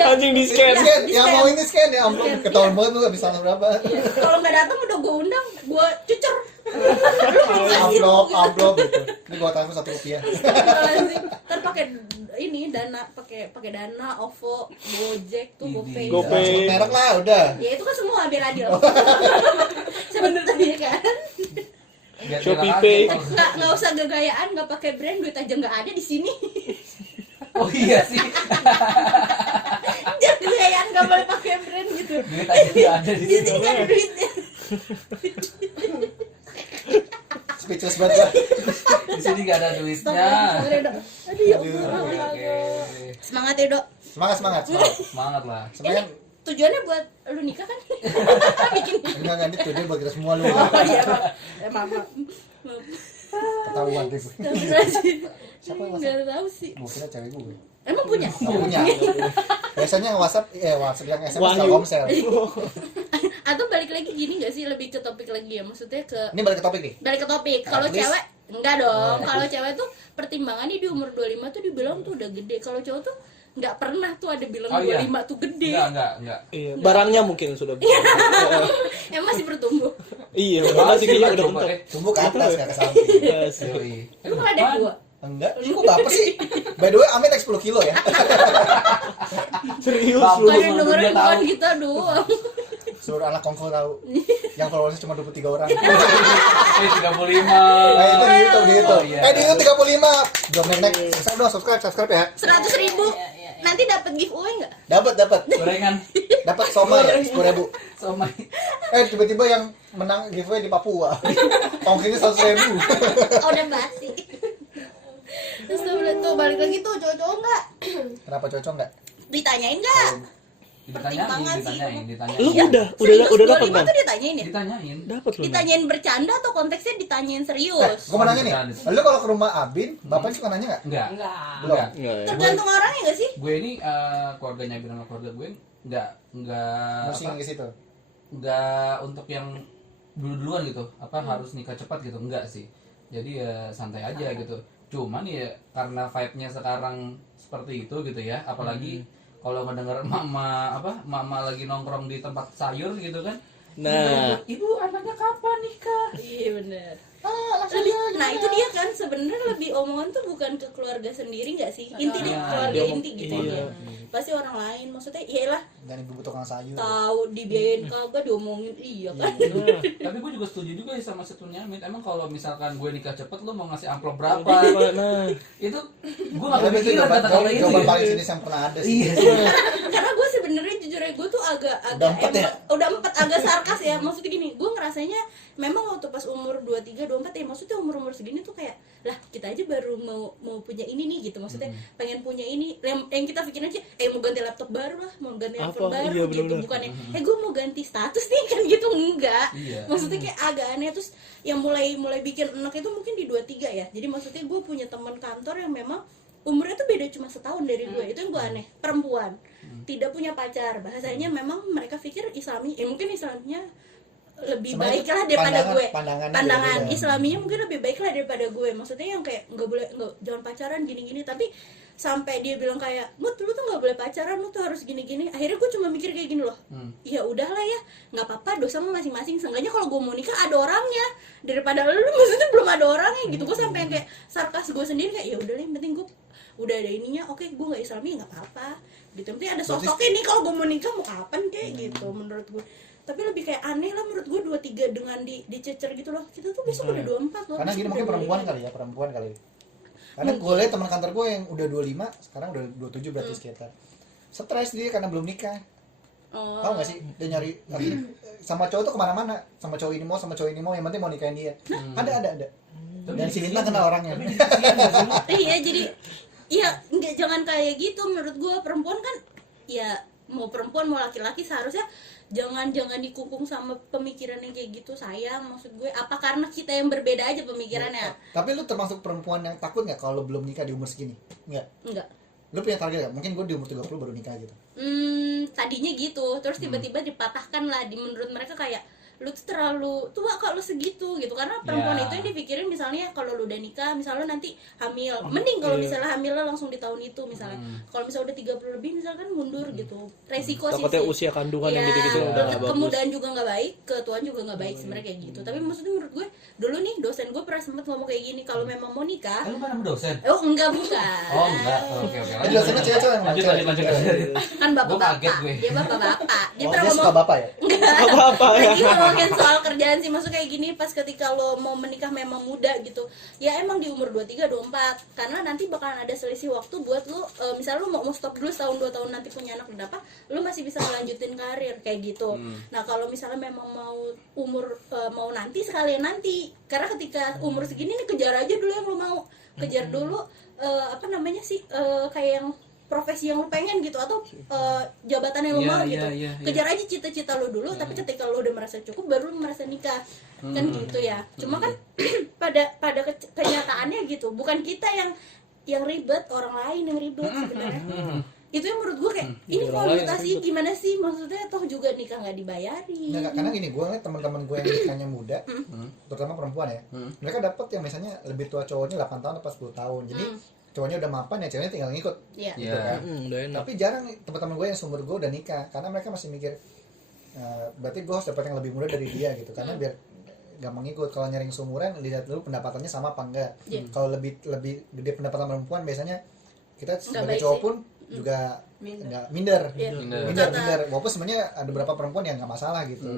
Anjing di scan. Scan, yang mau ini scan ya amplop. Ketahuan banget lu habis tanggal berapa. Kalau nggak datang udah gue undang, gue cucur. Amplop gitu. Ini gua transfer Rp1. Ntar pakai ini dana, pakai dana, OVO, Gojek tuh, GoPay. Ini. GoPay. Sebut merek lah, udah. Ya itu kan semua biar adil. Sebenarnya kan. Biar Shopee bilang Pay. kaget kalau- Nggak usah gagayaan, nggak pakai brand, duit aja nggak ada di sini. Oh iya sih. Jangan gagayaan, nggak boleh pakai brand gitu. Duit aja nggak ada di Di sini. sini nggak ada duitnya. Speechless banget gua. Di sini nggak ada duitnya. Sorry, Dok. Aduh ya Aduh. Allah. Oke. Semangat ya Dok. Semangat. Semangat lah. Semangat. Tujuannya buat lu nikah kan? Bikin. Enggak ini tujuan buat kita semua lu. Oh iya maaf. Ketahuan gitu. Siapa yang WhatsApp? Nggak tahu sih. Gua kira cewek gue. Emang punya? Nggak punya. Biasanya yang WhatsApp yang SMS Wahyu. Telkomsel. Atau balik lagi gini nggak sih, lebih ke topik lagi ya, maksudnya ke Ini balik ke topik nih. balik ke topik. Kalau At least- cewek enggak dong. Kalau cewek tuh pertimbangannya di umur 25 tuh dibilang tuh udah gede. Kalau cowok tuh nggak pernah tuh ada bilang Oh, iya. 25 tuh gede. Enggak. Iya, barangnya mungkin sudah. Masih bertumbuh. Iya, masih kayaknya udah Coba mentok. deh. Tumbuh ke atas enggak ke samping. Yes. Yoi. Lu ngeledek gua. Enggak, kok baper sih? By the way, Amit naik 10 kilo ya. Serius Bang. lu. Kalau yang dengerin Dia tahu. bukan kita doang. Seluruh anak kongko tahu. Yang followersnya cuma 23 orang. 35. Nah, itu di YouTube, di YouTube. Oh, iya. Di YouTube 35. Jom nek. Subscribe ya. 100.000 nanti dapat giveaway nggak? Dapat. Gorengan. Dapat somai 10.000. Somai. Tiba-tiba yang menang giveaway di Papua. Ongkirnya 100.000. Oh, udah basi. Terus tuh balik lagi tuh cowok-cowok nggak Kenapa cocok enggak? ditanyain nggak? Pertimbangan sih. Ditanyain. Lu Iya, udah serius, dapat 25 Bang. tuh ditanyain ya? Ditanyain. Dapat lu. Ditanyain bercanda atau konteksnya ditanyain serius? Gue mau nanya nih. Lu kalau ke rumah Abin, bapaknya suka nanya enggak? Enggak. Enggak. Belum. Enggak ya. Tergantung orangnya nggak sih? Gue ini keluarganya Abin sama keluarga gue enggak Musing ke situ. enggak untuk yang duluan gitu. Harus nikah cepat gitu, enggak sih. Jadi ya santai aja gitu. Cuman ya karena vibe-nya sekarang seperti itu gitu ya, apalagi kalau ngedenger mama lagi nongkrong di tempat sayur gitu kan. Nah, Ibu anaknya kapan nikah? Iya benar. Nah itu dia kan sebenarnya lebih omongan tuh bukan ke keluarga sendiri nggak sih? Inti deh, Iya, keluarga dia inti gitu iya. ya. Pasti orang lain, maksudnya iyalah Dan ibu tukang sayur. tahu dibiayain kagak diomongin iya kan. Tapi gue juga setuju juga ya sama setunya Amit. Emang kalau misalkan gue nikah cepet lu mau ngasih amplop berapa? nah. Itu gue gak Tapi itu kepikiran kata-kata itu jawaban ya. paling sinis yang pernah ada sih. Iya. Karena gue sebenarnya jujur aja gue tuh agak Udah 4 ya? udah 4 agak sarkas ya. Maksudnya gini, gue ngerasanya memang waktu pas umur 23, 24 ya, maksudnya umur segini tuh kayak lah kita aja baru mau punya ini nih gitu. Maksudnya pengen punya ini yang kita pikirin aja mau ganti laptop baru lah, mau ganti handphone Apa? baru Iya, gitu. bener-bener. Bukannya gue mau ganti status nih kan gitu, enggak. Iya. Maksudnya kayak agak aneh. Terus yang mulai bikin enak itu mungkin di 23 ya. Jadi maksudnya gue punya teman kantor yang memang umurnya tuh beda cuma setahun dari gue. Itu yang gue aneh, perempuan tidak punya pacar. Bahasanya memang mereka pikir Islami, mungkin Islamnya lebih Sebenarnya baik lah daripada gue. pandangannya Pandangan beda. Islaminya mungkin lebih baik lah daripada gue. Maksudnya yang kayak jangan pacaran gini-gini. Tapi sampai dia bilang kayak, lu tuh nggak boleh pacaran, lu tuh harus gini-gini. Akhirnya gue cuma mikir kayak gini loh, ya udahlah ya, nggak apa-apa, dosa mah masing-masing. Seenggaknya kalau gue mau nikah ada orangnya daripada lu maksudnya belum ada orangnya gitu. Gue sampai yang kayak sarkas gue sendiri kayak ya udahlah, yang penting gue udah ada ininya, oke gue nggak Islami nggak apa-apa gitu. Yang penting ada sosoknya nih, kalau gue mau nikah mau kapan kayak gitu menurut gue. Tapi lebih kayak aneh lah menurut gue 23 dengan dicecer gitu loh. Kita tuh besok udah 24 loh. Karena besok gini udah mungkin 25. perempuan kali. Karena gue lihat teman kantor gue yang udah 25, sekarang udah 27 berarti sekitar. Stres dia karena belum nikah. Oh. Tahu gak sih? Dia nyari lagi sama cowok tuh kemana-mana, sama cowok ini mau, yang penting mau nikahin dia. Ada. Dan si Lintang kenal orangnya. Iya, jadi iya nggak, jangan kayak gitu. Menurut gue perempuan kan ya, mau perempuan mau laki-laki seharusnya jangan dikungkung sama pemikiran yang kayak gitu. Sayang, maksud gue apa karena kita yang berbeda aja pemikirannya? Tapi lu termasuk perempuan yang takut nggak kalau belum nikah di umur segini? Enggak. Lu punya target nggak? Mungkin gue di umur 30 baru nikah gitu. Tadinya gitu, terus tiba-tiba dipatahkan lah. Menurut mereka kayak lu tuh terlalu tua kalau segitu gitu. Karena perempuan Ya. itu yang dipikirin misalnya kalau lu udah nikah, misalnya lu nanti hamil, mending kalau misalnya hamilnya langsung di tahun itu misalnya. Kalau misalnya udah 30 lebih misalkan mundur gitu, resiko sih. Takutnya usia kandungan yang Iya, gitu-gitu udah nggak bagus. kemudahan juga nggak baik, ketuaan juga nggak baik sebenarnya kayak gitu. Tapi maksudnya menurut gue dulu nih dosen gue pernah sempet ngomong kayak gini, kalau memang mau nikah, Lu mana dosen? oh enggak bukan. Oh enggak. Oke. Jadi dosennya cewek-cewek yang Lanjut. Kan Gua kaget bapak-bapak, gue. dia bapak-bapak, dia Oh, pernah dia suka ngomong bapak ya? Apa-apa ya. lagi ngomongin soal kerjaan sih, maksudnya kayak gini, pas ketika lo mau menikah memang muda gitu ya, emang di umur 23, 24, karena nanti bakalan ada selisih waktu buat lo, misalnya lo mau stop dulu setahun 2 tahun nanti punya anak dan apa, lo masih bisa melanjutin karir kayak gitu. Nah kalau misalnya memang mau umur mau nanti sekalian nanti, karena ketika umur segini nih kejar aja dulu yang lo mau, kejar dulu apa namanya sih, kayak yang profesi yang lu pengen gitu, atau jabatan yang lu Iya, mau iya, gitu. iya, iya. Kejar aja cita-cita lu dulu, tapi ketika lu udah merasa cukup baru lu merasa nikah. Kan gitu ya. Cuma kan pada kenyataannya gitu, bukan kita yang ribet, orang lain yang ribet sebenarnya. Itu yang menurut gue kayak ini orang lain konsultasi yang gimana sih, maksudnya toh juga nikah nggak dibayarin. Nggak, karena gini, gue ngeliat teman-teman gue yang nikahnya muda, terutama perempuan ya, mereka dapat yang misalnya lebih tua cowoknya 8 tahun atau 10 tahun. Jadi cowoknya udah mapan ya, ceweknya tinggal ngikut. Iya. Gitu kan. Udah enak. Tapi jarang nih teman-teman gue yang seumur gue udah nikah, karena mereka masih mikir berarti gue harus dapat yang lebih muda dari dia gitu, karena biar gampang ngikut. Kalau nyari yang seumuran, lihat dulu pendapatannya sama apa enggak. Kalau lebih gede pendapatan perempuan, biasanya kita sebagai baik cowok sih. pun juga nggak minder. Iya. Minder. Walaupun sebenarnya ada beberapa perempuan yang nggak masalah gitu.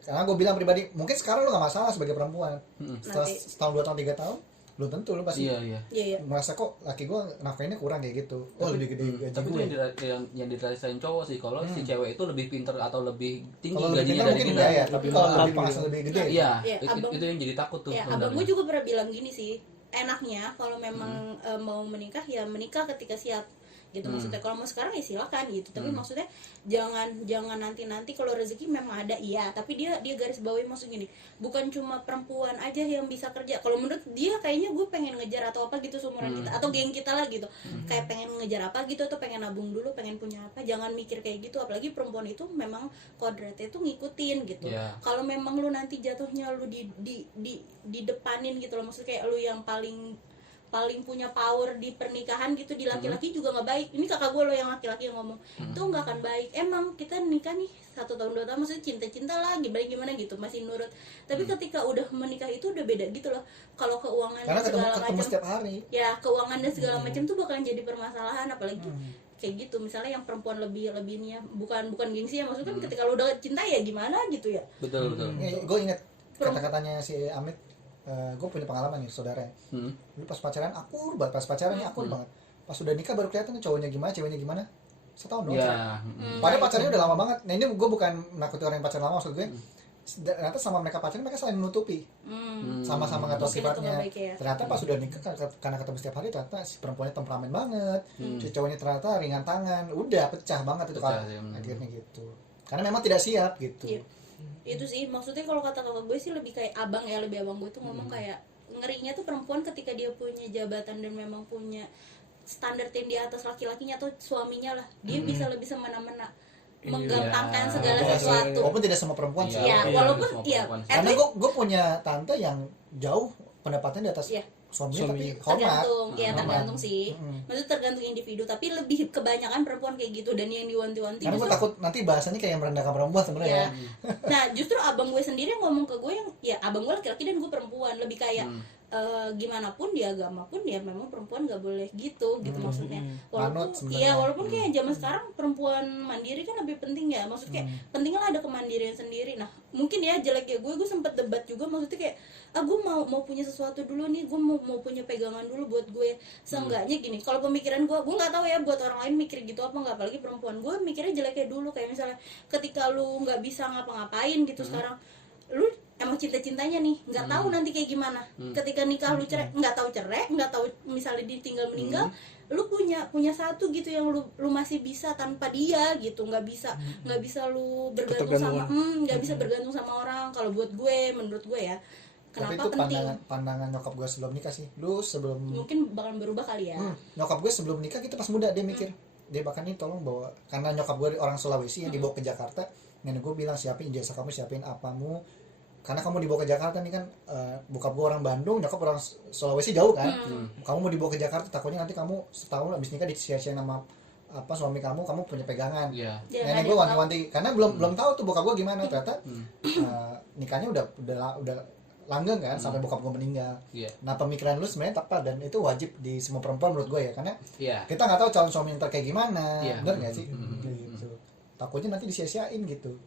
Karena gue bilang pribadi, mungkin sekarang lu nggak masalah sebagai perempuan. Setelah Nanti. setahun 2 tahun 3 tahun, belum tentu lu pasti Iya. Iya. merasa kok laki gue nafkahnya kurang kayak gitu. Oh, lebih gede gaji Tapi itu gue. yang dirasain cowok sih, kalau si cewek itu lebih pinter atau lebih tinggi Kalau lebih gajinya pintar dari mungkin kita. enggak ya, tapi kalau mahal lebih penghasilan lebih gede. Iya, Iya, abang- itu yang jadi takut tuh Ya, abang sebenarnya. gue juga pernah bilang gini sih, enaknya kalau memang mau menikah ya menikah ketika siap gitu. Maksudnya kalau mau sekarang ya silakan gitu, tapi maksudnya jangan nanti kalau rezeki memang ada, iya, tapi dia garis bawahi maksud gini, bukan cuma perempuan aja yang bisa kerja. Kalau menurut dia kayaknya gue pengen ngejar atau apa gitu seumuran kita atau geng kita lah gitu, kayak pengen ngejar apa gitu, atau pengen nabung dulu, pengen punya apa, jangan mikir kayak gitu. Apalagi perempuan itu memang kodratnya itu ngikutin gitu. Iya. Kalau memang lu nanti jatuhnya lu di depanin gitu loh, maksudnya kayak lu yang paling punya power di pernikahan gitu, di laki-laki juga nggak baik. Ini kakak gue loh yang laki-laki yang ngomong, itu nggak akan baik. Emang kita nikah nih 1 tahun 2 tahun, maksudnya cinta-cinta lah gimana gitu, masih nurut. Tapi ketika udah menikah itu udah beda gitu loh. Kalau keuangan Karena dan segala ketemu macam, setiap hari. ya keuangan dan segala macam tuh bakalan jadi permasalahan. Apalagi kayak gitu, misalnya yang perempuan lebihnya bukan gengsi ya, maksudnya kan ketika lu udah cinta ya gimana gitu ya. Betul. Gue inget kata-katanya si Amit. Gue punya pengalaman nih, saudara. Dulu pas pacaran akur banget, pas udah nikah baru kelihatan cowoknya gimana, ceweknya gimana. setahun doang. Ya. Padahal pacarnya udah lama banget. Nah ini gue bukan nakutin orang yang pacaran lama, maksud gue ternyata sama mereka pacaran mereka saling menutupi, sama-sama nggak tahu Mungkin itu sifatnya. nggak baik ya. Ternyata pas sudah nikah karena ketemu setiap hari ternyata si perempuannya temperamen banget, si cowoknya ternyata ringan tangan, udah pecah banget itu Pecah kan sih, akhirnya gitu. Karena memang tidak siap gitu. Iya. Itu sih maksudnya kalau kata kakak gue sih lebih kayak abang ya, lebih abang gue tuh ngomong kayak ngerinya tuh perempuan ketika dia punya jabatan dan memang punya standar yang di atas laki-lakinya atau suaminya lah, dia bisa lebih semena-mena menggampangkan segala Iya, sesuatu. walaupun tidak sama perempuan sih. Ya, Iya, walaupun semua ya perempuan sih. at Karena least gue punya tante yang jauh pendapatannya di atas Iya. suaminya tapi hormat. tergantung ya Hormat. tergantung sih. Mm-mm. Maksudnya tergantung individu, tapi lebih kebanyakan perempuan kayak gitu, dan yang diwanti-wanti Karena gue justru takut nanti bahasanya kayak yang merendahkan perempuan sebenarnya. ya. Nah, justru abang gue sendiri yang ngomong ke gue yang ya abang gue laki-laki dan gue perempuan, lebih kayak gimana pun di agama pun ya memang perempuan nggak boleh gitu maksudnya. Walaupun Manut sebenarnya. iya walaupun kayak zaman sekarang perempuan mandiri kan lebih penting ya, maksudnya kayak penting lah ada kemandirian sendiri. Nah mungkin ya jeleknya gue sempet debat juga, maksudnya kayak gue mau punya sesuatu dulu nih, gue mau punya pegangan dulu buat gue. Seenggaknya gini, kalau pemikiran gue nggak tahu ya buat orang lain mikir gitu apa nggak, apalagi perempuan. Gue mikirnya jeleknya dulu kayak misalnya ketika lu nggak bisa ngapa-ngapain gitu sekarang, lu emang cinta-cintanya nih nggak tahu nanti kayak gimana. Ketika nikah lu cerai, nggak tahu misalnya ditinggal meninggal, lu punya satu gitu yang lu masih bisa tanpa dia gitu, nggak bisa lu bergantung sama nggak bisa bergantung sama orang. Kalau buat gue, menurut gue ya, Tapi kenapa itu penting? pandangan nyokap gue sebelum nikah sih. Lu sebelum Mungkin bakal berubah kali ya. nyokap gue sebelum nikah kita pas muda dia mikir, dia bahkan nih tolong bawa, karena nyokap gue orang Sulawesi yang dibawa ke Jakarta, nenek gue bilang siapin ijazah kamu, siapin apamu, karena kamu dibawa ke Jakarta nih kan, bokap gue orang Bandung, nyokap orang Sulawesi jauh kan, kamu mau dibawa ke Jakarta takutnya nanti kamu setahun habis nikah disia-siain sama apa suami kamu punya pegangan. Iya. Ya, Nenek nggak gue ada yang wanti-wanti karena belum tahu tuh bokap gue gimana, ternyata nikahnya udah langgeng kan sampai bokap gue meninggal. Iya. Nah pemikiran lu sebenarnya tepat dan itu wajib di semua perempuan menurut gue ya, karena Iya. kita nggak tahu calon suami yang kayak gimana, Iya. bener nggak sih? Gitu. Takutnya nanti disia-siain gitu.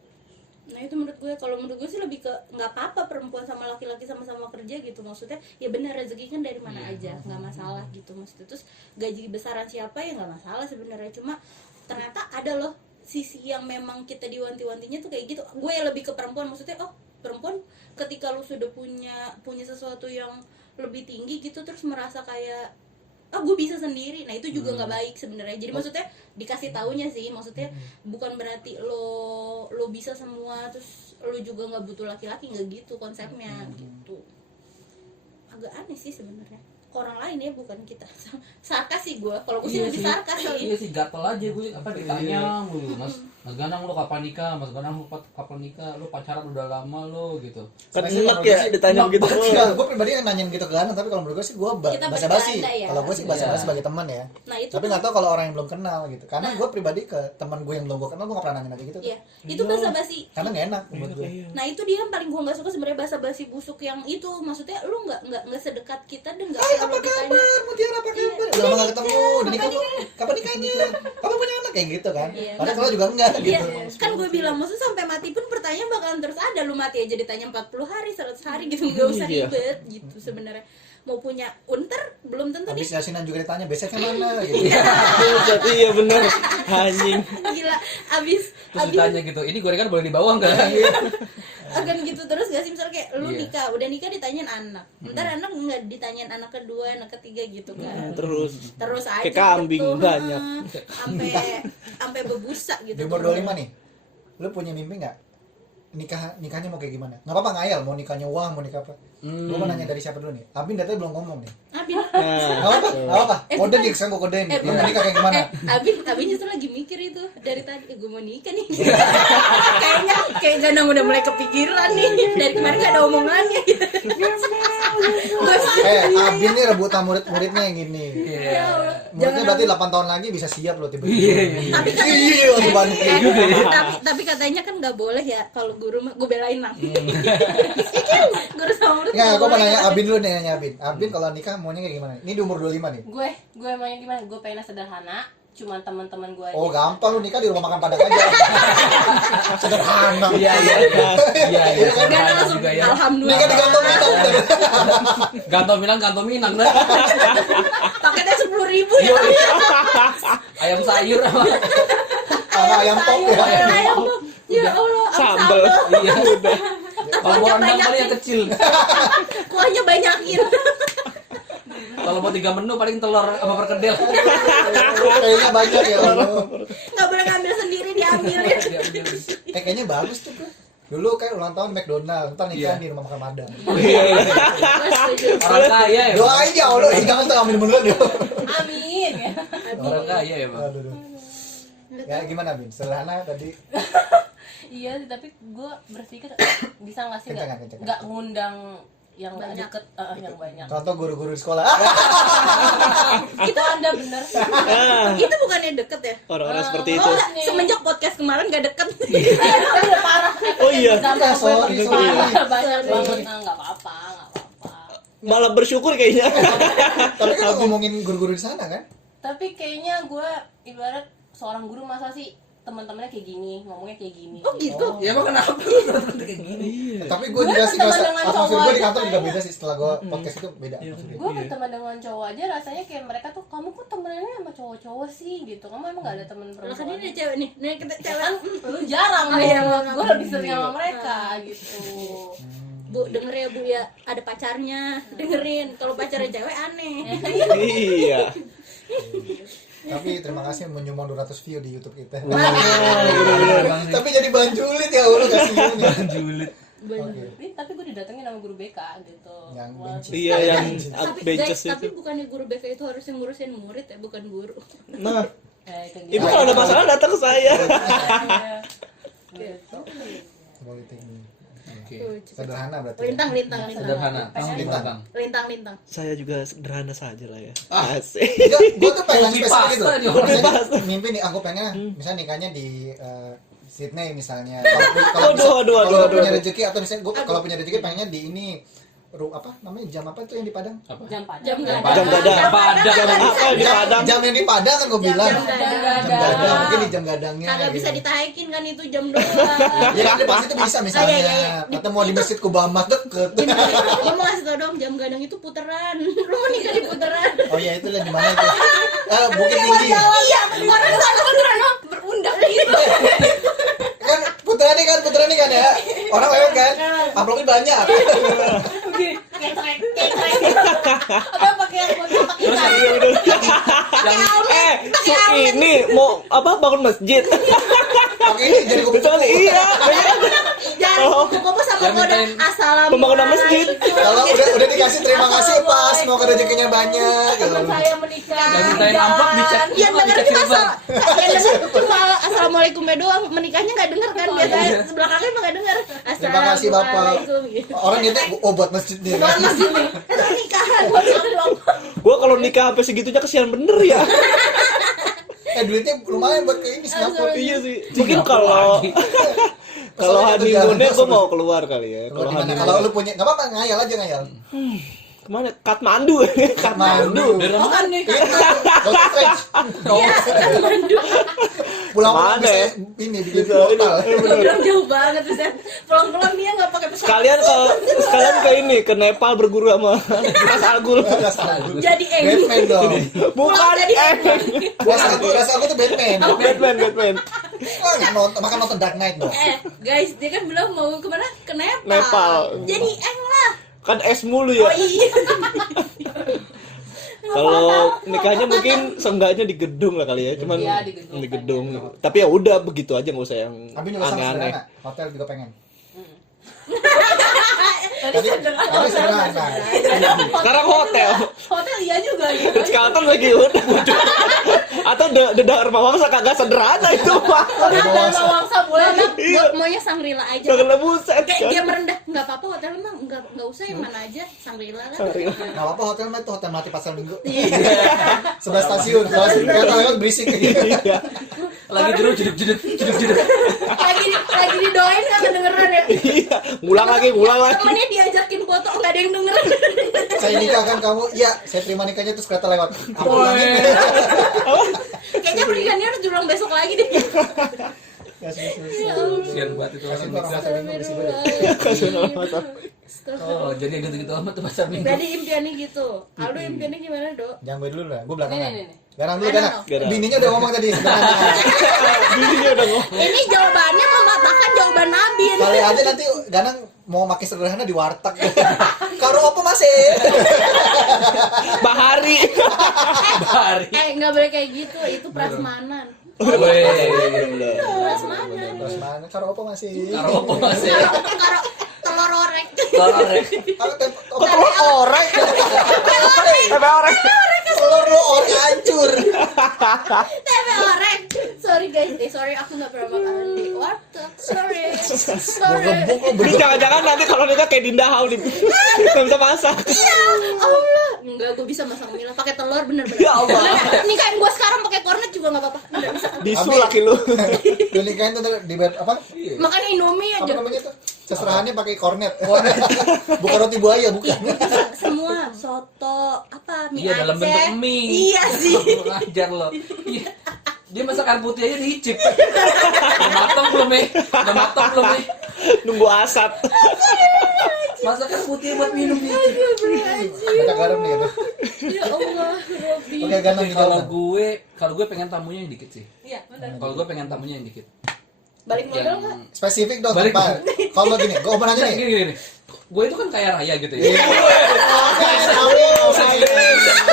Nah itu menurut gue, kalau menurut gue sih lebih ke nggak apa-apa perempuan sama laki-laki sama-sama kerja gitu, maksudnya ya benar rezeki kan dari mana aja, nggak masalah gitu maksudnya. Terus gaji besaran siapa ya nggak masalah sebenarnya, cuma ternyata ada loh sisi yang memang kita diwanti-wantinya tuh kayak gitu. Gue lebih ke perempuan, maksudnya perempuan ketika lu sudah punya sesuatu yang lebih tinggi gitu terus merasa kayak gue bisa sendiri, nah itu juga nggak baik sebenarnya. Jadi maksudnya dikasih taunya sih, maksudnya bukan berarti lo bisa semua terus lo juga nggak butuh laki-laki, nggak gitu konsepnya gitu. Agak aneh sih sebenarnya, orang lain ya bukan kita. Sarkas sih gue, kalau gue sih lebih sarkas kali. Iya sih, gatel aja gue ditanya mulu, Mas Ganang lu kapan nikah, Mas Ganang lu kapan nikah, lu pacaran udah lama lo gitu. Kan Sebenarnya enak kalau ya gue sih- ditanya gitu. Gue pribadi yang nanyain gitu ke Ganang, tapi kalau menurut gue sih gue Kita basa-basi. bercanda ya. Kalau gue sih basa-basi Iya. sebagai teman ya. Nah itu Tapi tuh- nggak tahu kalau orang yang belum kenal gitu. Karena gue pribadi ke teman gue yang belum gue kenal gue nggak pernah nanya gitu. Iya, itu basa-basi. Karena nggak enak menurut gue. Nah itu dia yang paling gue nggak suka sebenarnya, basa-basi busuk yang itu. Maksudnya lu nggak sedekat kita dan nggak perlu ditanya. Mutiara apa kabar? Udah lama nggak ketemu. Udah nikah belum? Kapan nikahnya? Kapan punya anak? Kayak gitu kan. Iya. Padahal kalau juga enggak Iya, gitu. kan gue bilang maksudnya sampai mati pun pertanyaan bakalan terus ada. Lu mati aja ditanya 40 hari, 100 hari gitu, nggak usah Iya. ribet gitu sebenarnya. Mau punya unter belum tentu nih. Habis yasinan juga ditanya besoknya mana gitu. Iya bener, anjing. Gila, abis Terus ditanya gitu, ini gorengan boleh dibawa nggak? akan gitu terus gak sih, misalnya kayak lu Iya. udah nikah ditanyain anak, ntar anak nggak ditanyain anak kedua, anak ketiga gitu kan. Terus aja kayak kambing gitu, banyak. sampai bebusa gitu. Di umur 25 nih, lu punya mimpi nggak? Nikahnya mau kayak gimana? Nggak apa-apa ngayal, mau nikahnya wah, mau nikah apa? Gue mau nanya dari siapa dulu nih? Abin dari tadi belum ngomong nih. Abin, Nggak apa-apa, nggak apa-apa. Kode nih, sekarang gue kodein. Lu mau nikah kayak gimana? Abin justru lagi mikir itu dari tadi, gue mau nikah nih. kayak Ganang udah mulai kepikiran nih, dari kemarin gak ada omongannya. Abin nih rebutan murid-muridnya yang gini. Ya Allah. Muridnya berarti 8 tahun lagi bisa siap loh tiba-tiba. Tapi Iya, waktu Bandung kayak gitu. tapi katanya kan nggak boleh ya kalau guru mah, gue belain lah. Guru sama murid. Nggak, nggak gue mau boleh nanya katanya. Abin dulu nih, nanya Abin. Abin kalau nikah maunya kayak gimana? Ini di umur 25 nih. Gue maunya gimana? Gue pengen sederhana, cuman teman-teman gue aja. Oh gampang lu nikah di rumah makan Padang aja. Sederhana. Iya. Karena langsung juga ya. alhamdulillah. Nikah di Gantong Minang. Gantong Minang dah. Paketnya 10.000 ya. Ayam sayur sama Sama ayam pop ya. Ayam pop. Ya Allah, Sambel. iya. Kalau mau rendang paling yang kecil. Kuahnya banyakin. Kalau mau 3 menu paling telur sama perkedel. Kayaknya banyak ya Allah. Nggak boleh ngambil sendiri, diambil. Kayaknya bagus tuh bro. Dulu kan ulang tahun McDonald, ntar nikah Iya. di rumah makan Padang. Orang kaya ya. Doain ya Allah, jangan tuh ambil beneran ya. Amin ya. Orang kaya ya, Bang. Aduh. Ya gimana Bin? Sederhana tadi. Iya sih, tapi gue berpikir bisa nggak sih Kencengan. nggak ngundang yang nggak Banyak. deket, yang banyak. Contoh guru-guru di sekolah. Itu Anda bener. Itu bukannya deket ya? Orang-orang seperti itu. Oh, semenjak podcast kemarin gak deket. Udah parah. Oh iya. Zaman gue sorry. parah banyak Sorry. banget. Nggak apa-apa. Malah bersyukur kayaknya. Tapi kan ngomongin guru-guru di sana kan? Tapi kayaknya gue ibarat seorang guru, masa sih teman-temannya kayak gini, ngomongnya kayak gini. Oh gitu. Ya emang kenapa teman-teman kayak gini? Tapi gue Gue juga sih berteman ngerasa dengan atmosfer cowok gue di aja kantor juga kayaknya. beda sih. Setelah gue podcast itu beda atmosfernya. Gue berteman dengan cowok aja rasanya kayak mereka tuh, kamu kok temenannya sama cowok-cowok sih gitu, kamu emang gak ada temen Lah kan perempuan? ini ada cewek nih. Nih kita cewek. Kan lu jarang, Oh, iya, gue lebih sering sama mereka gitu. Bu, denger ya Bu ya, ada pacarnya. Dengerin. Kalau pacarnya cewek aneh. Iya. Tapi terima kasih menyumbang 200 view di YouTube kita. Bang sih. Tapi jadi bahan julid ya Allah kasihan ya. Julid. Oke. Tapi gue didatengin sama guru BK gitu. Yang Wah, benci. Iya yang Tapi benches guys, tapi itu. bukannya guru BK itu harusnya ngurusin murid ya, bukan guru. Nah, itu ibu kalau ada masalah datang ke saya. Gitu. Politeknik. Oke. Tuh, cepet. Sederhana berarti. Lintang. Sederhana. Lintang. Lintang. Saya juga sederhana saja lah ya. Ah. Asik. Enggak, gue tuh pengen Kopi spesifik gitu. pasta nih, Misalnya mimpi nih, aku pengen misalnya nikahnya di Sydney misalnya. Kalau punya rezeki atau misalnya gue kalau punya rezeki pengennya di ini apa namanya jam apa tuh yang di Padang? Apa? Jam Padang. Jam Jam gadang. gadang. Jam Apa di Padang? Jam yang di Padang kan gue bilang. Jam gadang. Jam gadang, mungkin di jam gadangnya. Kagak bisa gitu. ditaikin kan itu jam doang. Ya kan di pas itu bisa misalnya. Iya. Atau mau di Masjid Kubamas deket. Gue mau kasih tau dong, jam gadang itu puteran. Lu mau nikah di puteran. Oh iya itu lah di mana itu? Bukit Tinggi. Iya, orang sana beneran berundang gitu. Kan puteran nih kan ya. Orang lewat kan. Amplopnya banyak. Ketrek. Apa pakai yang kotak ikan? Ini mau apa bangun masjid. Oke ini jadi gue Betul iya. Jangan kupu-kupu sama Yang kode mintain assalamualaikum. pembangunan masjid. Kalau udah dikasih terima kasih pas mau ke rezekinya banyak. Teman saya menikah. Dan mintain amplop dicek. Yang denger Dicek cuma silver. yang denger cuma assalamualaikumnya doang, menikahnya nggak denger kan biasanya belakangnya emang nggak denger. Terima kasih Bapak. Assalamualaikum gitu. Orang itu buat masjidnya. Buat masjid nih. Itu nikahan buat amplop. Gua kalau nikah sampai segitunya kesian bener ya. Duitnya lumayan buat ke ini Singapura. Iya sih. Mungkin kalau honeymoonnya gue mau keluar kali ya. Kalau di mana? Kalau lu punya, nggak apa-apa ngayal aja ngayal. Kemana? Kathmandu. Kathmandu. Bukan nih. Doctor Strange. Iya, Kathmandu. Pulang-pulang Mana ya? bisa ini bikin portal. Gue bilang jauh banget tuh, Sen. Pulang-pulang dia nggak pakai pesawat. Sekalian ke ini ke Nepal berguru sama Mas Agul. Jadi Batman dong. Bukan jadi Rasa aku tuh Batman. Batman. Wah, makan nonton Dark Knight dong. Guys, dia kan bilang mau kemana? Ke Nepal. Nepal. Jadi lah. Kan es mulu ya. Oh iya. Kalau nikahnya mungkin seenggaknya di gedung lah kali ya, cuman Iya, di gedung. Tapi ya udah begitu aja nggak usah yang Tapi juga sama aneh-aneh. sederhana. Hotel juga pengen. Tadi sederhana. Sekarang hotel. Hotel iya juga ya. Sekarang lagi udah. Atau Dedar Mawangsa kagak sederhana itu Pak. Hotel Mawangsa boleh. Iya. Maunya Sangrila aja. Jangan buset. Kayak kan. dia merendah, nggak apa-apa hotel emang nggak usah yang mana aja, Sangrila kan. Nggak apa-apa hotel mah itu hotel mati pasar minggu. Sebelah stasiun. Kalau lewat berisik gitu. Iya. Lagi jeduk. Lagi didoain nggak kedengeran ya. Iya. Ngulang lagi. Temennya diajakin foto nggak ada yang denger. saya nikahkan kamu, iya saya terima nikahnya terus kereta lewat. Apa ulangin? Kayaknya pernikahannya harus diulang besok lagi deh. Kasian banget itu Kasih orang orang nikah. pasar minggu di sini. Kasihan amat. Oh, jadi gitu-gitu amat tuh pasar minggu. Berarti impiannya gitu. Aldo impiannya gimana, Dok? Jangan gue dulu lah, gue belakangan. Nih. Garang dulu, Garang. Garang. Bininya udah ngomong tadi. Bininya udah ngomong. Ini jawabannya mematahkan jawaban Nabin. Kali aja nanti Ganang mau makin sederhana di warteg. Karo apa masih? Bahari. Hari. Nggak boleh kayak gitu. Itu prasmanan. Weh. Prasmanan. Terus mana? Karo apa masih? Karo apa masih? Karo telur orek. Korek. Kok telur orek? Sampai orang. Telur lu orek hancur. Tempe orek. Sorry guys, sorry aku nggak pernah makan di warteg. Sorry. Gebuk lu Terus jangan-jangan nanti kalau nikah kayak Dinda Hau nih. Nggak bisa masak. Ya Allah. Enggak, gue bisa masak Mila pakai telur bener-bener. Ya Allah. Nikahin gue sekarang pakai kornet juga nggak apa-apa. Bener bisa. Bisu laki lu. Lu nikahin tuh di apa? Makan Indomie Apa aja. namanya tuh? Seserahannya pakai kornet. Bukan roti buaya, bukan. Semua soto apa mie Iya, dalam Aceh. bentuk mie. Iya sih. Ngajar lo. Iya. Dia masak air putih aja diicip. Udah matang belum nih? Udah matang belum nih? Nunggu asap. Masak air putih buat minum diicip. Kita garam nih itu. Ya Allah, Robi. Oke, Ganang dijawab. Kalau gue pengen tamunya yang dikit sih. Iya, benar. Kalau gue pengen tamunya yang dikit. Balik modal nggak? Spesifik dong, Balik. Pak. Kalau gini, gue mau nanya Gini, nih. gini, gini. Gue itu kan kaya raya gitu ya. Iya.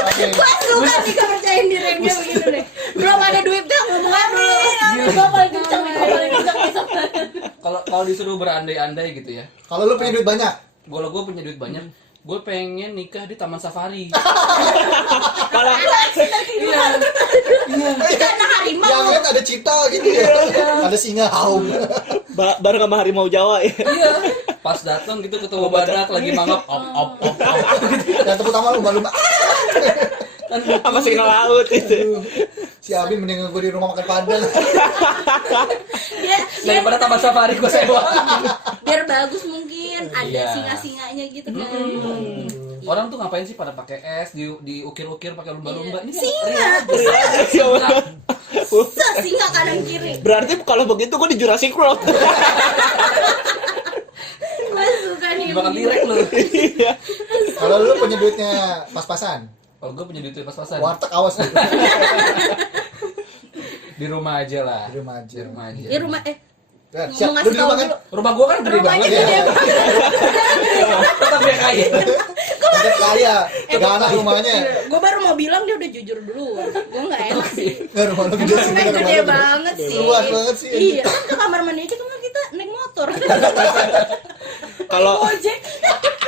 Oke. Gue suka nih kepercayaan diri dia begitu deh. Belum ada duit dah ngomong aja dulu. Gue paling kencang nih, gue paling kencang besok. Kalau disuruh berandai-andai gitu ya. Kalau lu punya duit banyak, Kalau gue punya duit banyak, gue pengen nikah di Taman Safari. Kalau Iya. Karena harimau. yang lihat ada cita gitu ya. Ada singa haum. bareng sama harimau Jawa ya. Iya. Pas datang gitu ketemu badak lagi mangap op. Dan tepuk tangan lumba-lumba. Sama singa laut itu. Si Abi mending gue di rumah makan padang. Dia Daripada Taman Safari gue sewa. biar bagus mungkin ada Iya. singa-singanya gitu kan. Orang tuh ngapain sih pada pakai es, diukir-ukir pakai lumba-lumba? Ini kan Singa. Singa kanan kiri. Berarti kalau begitu gue di Jurassic World. Gue suka nih. dimakan direk lu. Iya. Kalau lu punya duitnya pas-pasan, Kalau gue punya duit pas-pasan. warteg awas lu. Di rumah aja lah. Di rumah aja. Di rumah aja. Di rumah Ya, mau siap. Lu ngasih di tahu rumah kan? dulu. Rumah gue kan gede Rumahnya banget. gede Ya. banget. Tetap dia kaya. Ada kaya, gak anak rumahnya. Gue baru mau bilang dia udah jujur dulu. Gue nggak enak sih. Nggak, rumah lu gede sih. Rumahnya rumah gede lu banget sih. Luas banget sih. Iya, kan ke kamar mandi aja kemarin kita naik motor. Kalau Ojek.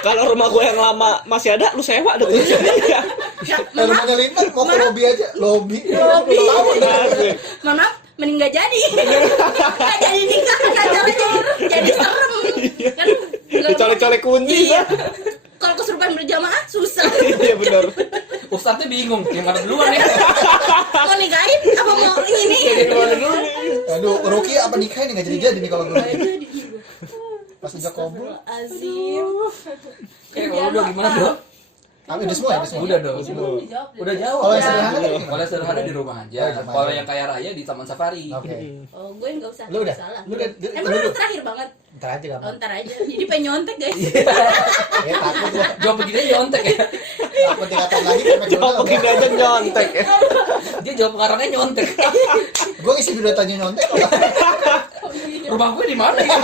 kalau rumah gue yang lama masih ada, lu sewa deh. Iya. Ya, Nah, rumahnya Lintang mau ke lobby aja, lobby. Lobby. Tahu deh. Mohon maaf, mending nggak jadi. Nggak jadi nikah kan acaranya jadi serem. Kan nggak- Dicolek-colek kunci. Iya. Kalau kesurupan berjamaah susah. Iya benar. Ustadznya bingung, gimana duluan ya? Mau nikahin apa mau ini? Aduh, Rocky apa nikahin nggak jadi nih kalau gue. Nggak jadi. Pas udah kabul. Azim. Kalau udah gimana dong? Tapi udah semua ya, udah semua. Udah dong. Belum dijawab. Udah jauh. Kalau yang sederhana gimana? Kalau yang sederhana di rumah aja. Oh, di rumah Kalau aja. yang kaya raya di Taman Safari. Oke. Oh, gue nggak usah. Lu udah? Salah. Lu udah? Emang Lu lu udah? terakhir banget. Ntar aja Oh, gampang. ntar aja. Jadi pengen nyontek guys. Ya takut gua. Jawab begini aja nyontek ya. Takut dikatain lagi sama Coba begini aja nyontek ya. Dia jawab pengarangnya nyontek. Gue isi video tanya nyontek. Rumah gue di mana ya?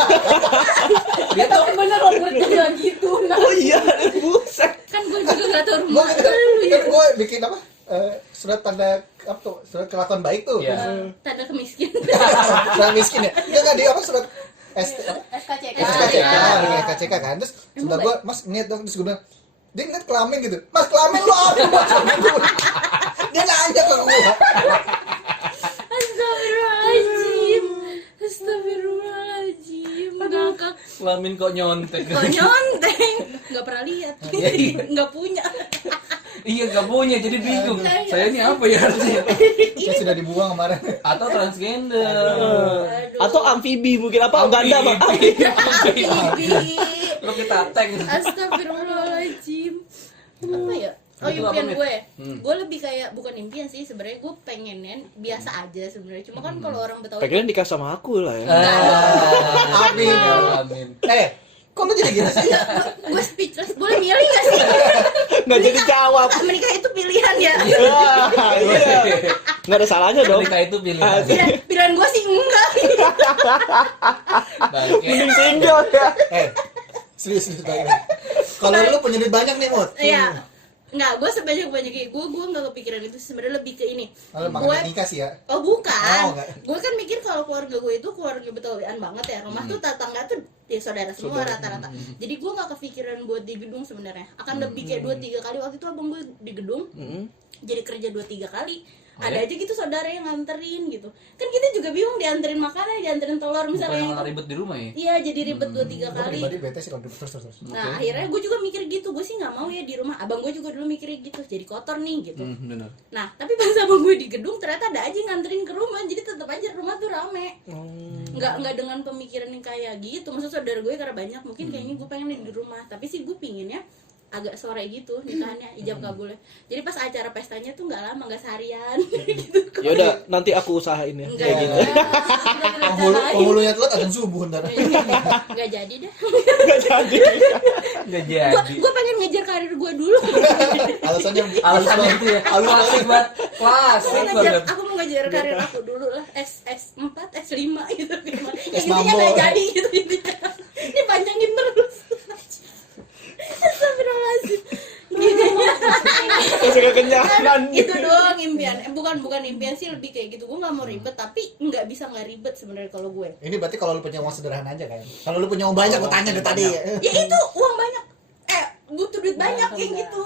Dia tahu Bener loh, gue bilang gitu. Nah, Oh iya, buset. Kan gue juga nggak tahu Gue rumah lu ya. kan gue bikin apa? Surat tanda apa tuh? Surat kelakuan baik tuh. Iya. Tanda kemiskinan. Surat miskin ya. Enggak di apa surat SKCK. SKCK, iya. dengan SKCK kan. Terus sebelah gue, Mas ngeliat dong, terus gue bilang, dia ngeliat kelamin gitu. Mas kelamin lu apa? Mas? Dia nanya ke gue. Astagfirullahaladzim. Astagfirullahaladzim. Ngakak. kelamin kok nyontek. Kok nyonteng? Nggak pernah lihat. Nggak punya. Iya gak punya jadi bingung. Saya ini apa ya harusnya? Saya sudah dibuang kemarin. Atau transgender. Aduh. Atau amfibi mungkin apa? Ganda bang. Bibi. Lo kita tag. Astagfirullahaladzim. impian Mit? gue. Hmm. Gue lebih kayak bukan impian sih sebenarnya, gue pengennya biasa aja sebenarnya. Cuma kan kalau orang Betawi Pengen nikah sama aku lah ya. Amin ya Allah. Amin. Kok lu jadi gitu sih? gue speechless. Boleh milih gak sih? Nggak jadi jawab. Menikah itu pilihan ya. Wah, iya. Nggak ada salahnya dong. Menikah itu pilihan. Pilihan gue sih enggak. Bangke. Mending single ya. Serius banget. Kalau lu punya duit banyak nih, Mut. Iya. Nggak, gue sebanyak-banyaknya gue nggak kepikiran itu, sebenarnya lebih ke ini. Kalau Gue makan nikah sih ya. Oh bukan, Oh, enggak. gue kan mikir kalau keluarga gue itu keluarga Betawian banget ya, rumah tuh tetangga tuh ya saudara semua rata-rata. Jadi gue nggak kepikiran buat di gedung sebenarnya, akan lebih kayak 2-3 kali. Waktu itu abang gue di gedung, jadi kerja 2-3 kali. Ada aja gitu saudara yang nganterin gitu. Kan kita juga bingung dianterin makanan, dianterin telur Bukan misalnya. yang ribet di rumah ya? Iya, jadi ribet 2-3 Gue kali. pribadi bete sih kalau terus. Nah akhirnya gue juga mikir gitu, gue sih nggak mau ya di rumah. Abang gue juga dulu mikirnya gitu, jadi kotor nih gitu. Benar. Nah tapi pas abang gue di gedung ternyata ada aja yang nganterin ke rumah, jadi tetap aja rumah tuh rame. Nggak dengan pemikiran yang kayak gitu. Maksud saudara gue karena banyak, mungkin kayaknya gue pengen di rumah. Tapi sih gue pinginnya agak sore gitu nikahannya, ijab kabulnya. Jadi pas acara pestanya tuh nggak lama, nggak seharian gitu. Ya udah, nanti aku usahain ya. Enggak Kayak gitu. Penghulunya telat azan subuh ntar. Nggak jadi dah. Nggak jadi. Nggak jadi. Gue pengen ngejar karir gue dulu. Alasannya itu ya. Klasik banget. Klasik banget. Aku mau ngejar karir aku dulu lah, S4, S5 gitu. Es Intinya mambo. nggak jadi gitu intinya. Ini panjangin terus. Astagfirullahaladzim. Masih kekenyangan. Itu doang impian. Bukan impian sih, lebih kayak gitu. Gue nggak mau ribet, tapi nggak bisa nggak ribet sebenarnya kalau gue. Ini berarti kalau lu punya uang sederhana aja kan. Kalau lu punya uang banyak, gue tanya dari tadi. Ya itu uang banyak. Butuh duit banyak kayak gitu.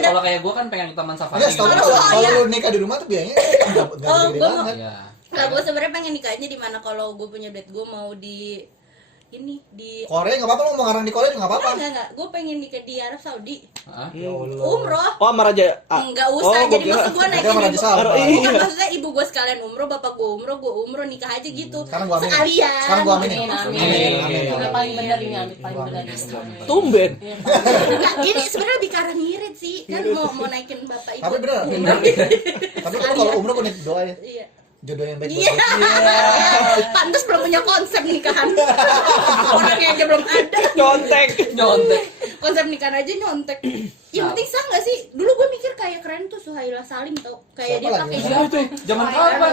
Kalau kayak gue kan pengen ke taman safari. Enggak, setahu gitu. gua kalau lu nikah di rumah tuh biayanya enggak gede gua banget. Iya. Nah, gue sebenarnya pengen nikahnya di mana, kalau gue punya duit gue mau di ini di Korea enggak apa-apa, lu mau ngarang di Korea juga enggak apa-apa. enggak, gue pengen nikah di Arab Saudi. Hah? Ya Allah. Umroh. Oh, sama Raja. Enggak usah, gua jadi kira- maksud gue Nikah naikin sama Raja ibu. Salman. Iya. Bukan, maksudnya ibu gue sekalian umroh, bapak gue umroh nikah aja gitu. Sekarang gua aminin. Sekalian. Sekarang gua aminin. Amin. Udah paling benar ini, Amit paling benar ini. Tumben. Enggak, ini sebenarnya lebih karena ngirit sih. Kan mau naikin bapak ibu. Tapi bener. Umroh. Tapi lu kalau umroh gue doa ya. Iya. Jodoh yang baik Iya. buat lu. Pantes belum punya konsep nikahan. Orangnya aja belum ada. Nyontek. Konsep nikahan aja nyontek. Yang penting sah nggak sih? Dulu gue mikir kayak keren tuh Suhaila Salim tau. Kayak Siapa dia lagi? pakai Siapa jilbab. Zaman kapan?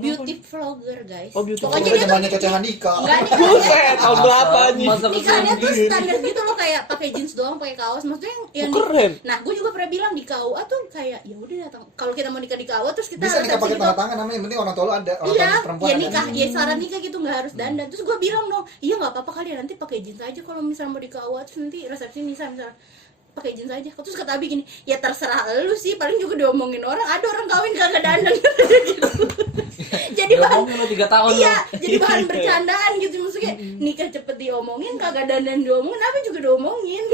Beauty vlogger guys. Oh, beauty Pokoknya Udah dia tuh zamannya Cece Handika. enggak nih. Buset, tahun berapa nih? Masa Nikahannya tuh kesini. standar gitu loh, kayak pakai jeans doang, pakai kaos. Maksudnya yang Oh, keren. Nah, gue juga pernah bilang di KUA tuh kayak ya udah datang. Kalau kita mau nikah di KUA terus kita Bisa nikah pakai gitu. tanda tangan namanya, yang penting orang tua lu ada, orang Iya, tua perempuan ya ada. nikah, ya saran nikah gitu, nggak harus dandan. Terus gue bilang dong, iya nggak apa-apa kali ya, nanti pakai jeans aja kalau misalnya mau di KUA, terus nanti resepsi misalnya pakai jeans aja. Terus kata Abi gini, ya terserah lu sih, paling juga diomongin orang, ada orang kawin kagak dandan. Gitu. Jadi bahan, Ngomongin lu 3 tahun iya, lu. jadi bahan bercandaan gitu, maksudnya nikah cepet diomongin, kagak dandan diomongin, apa juga diomongin.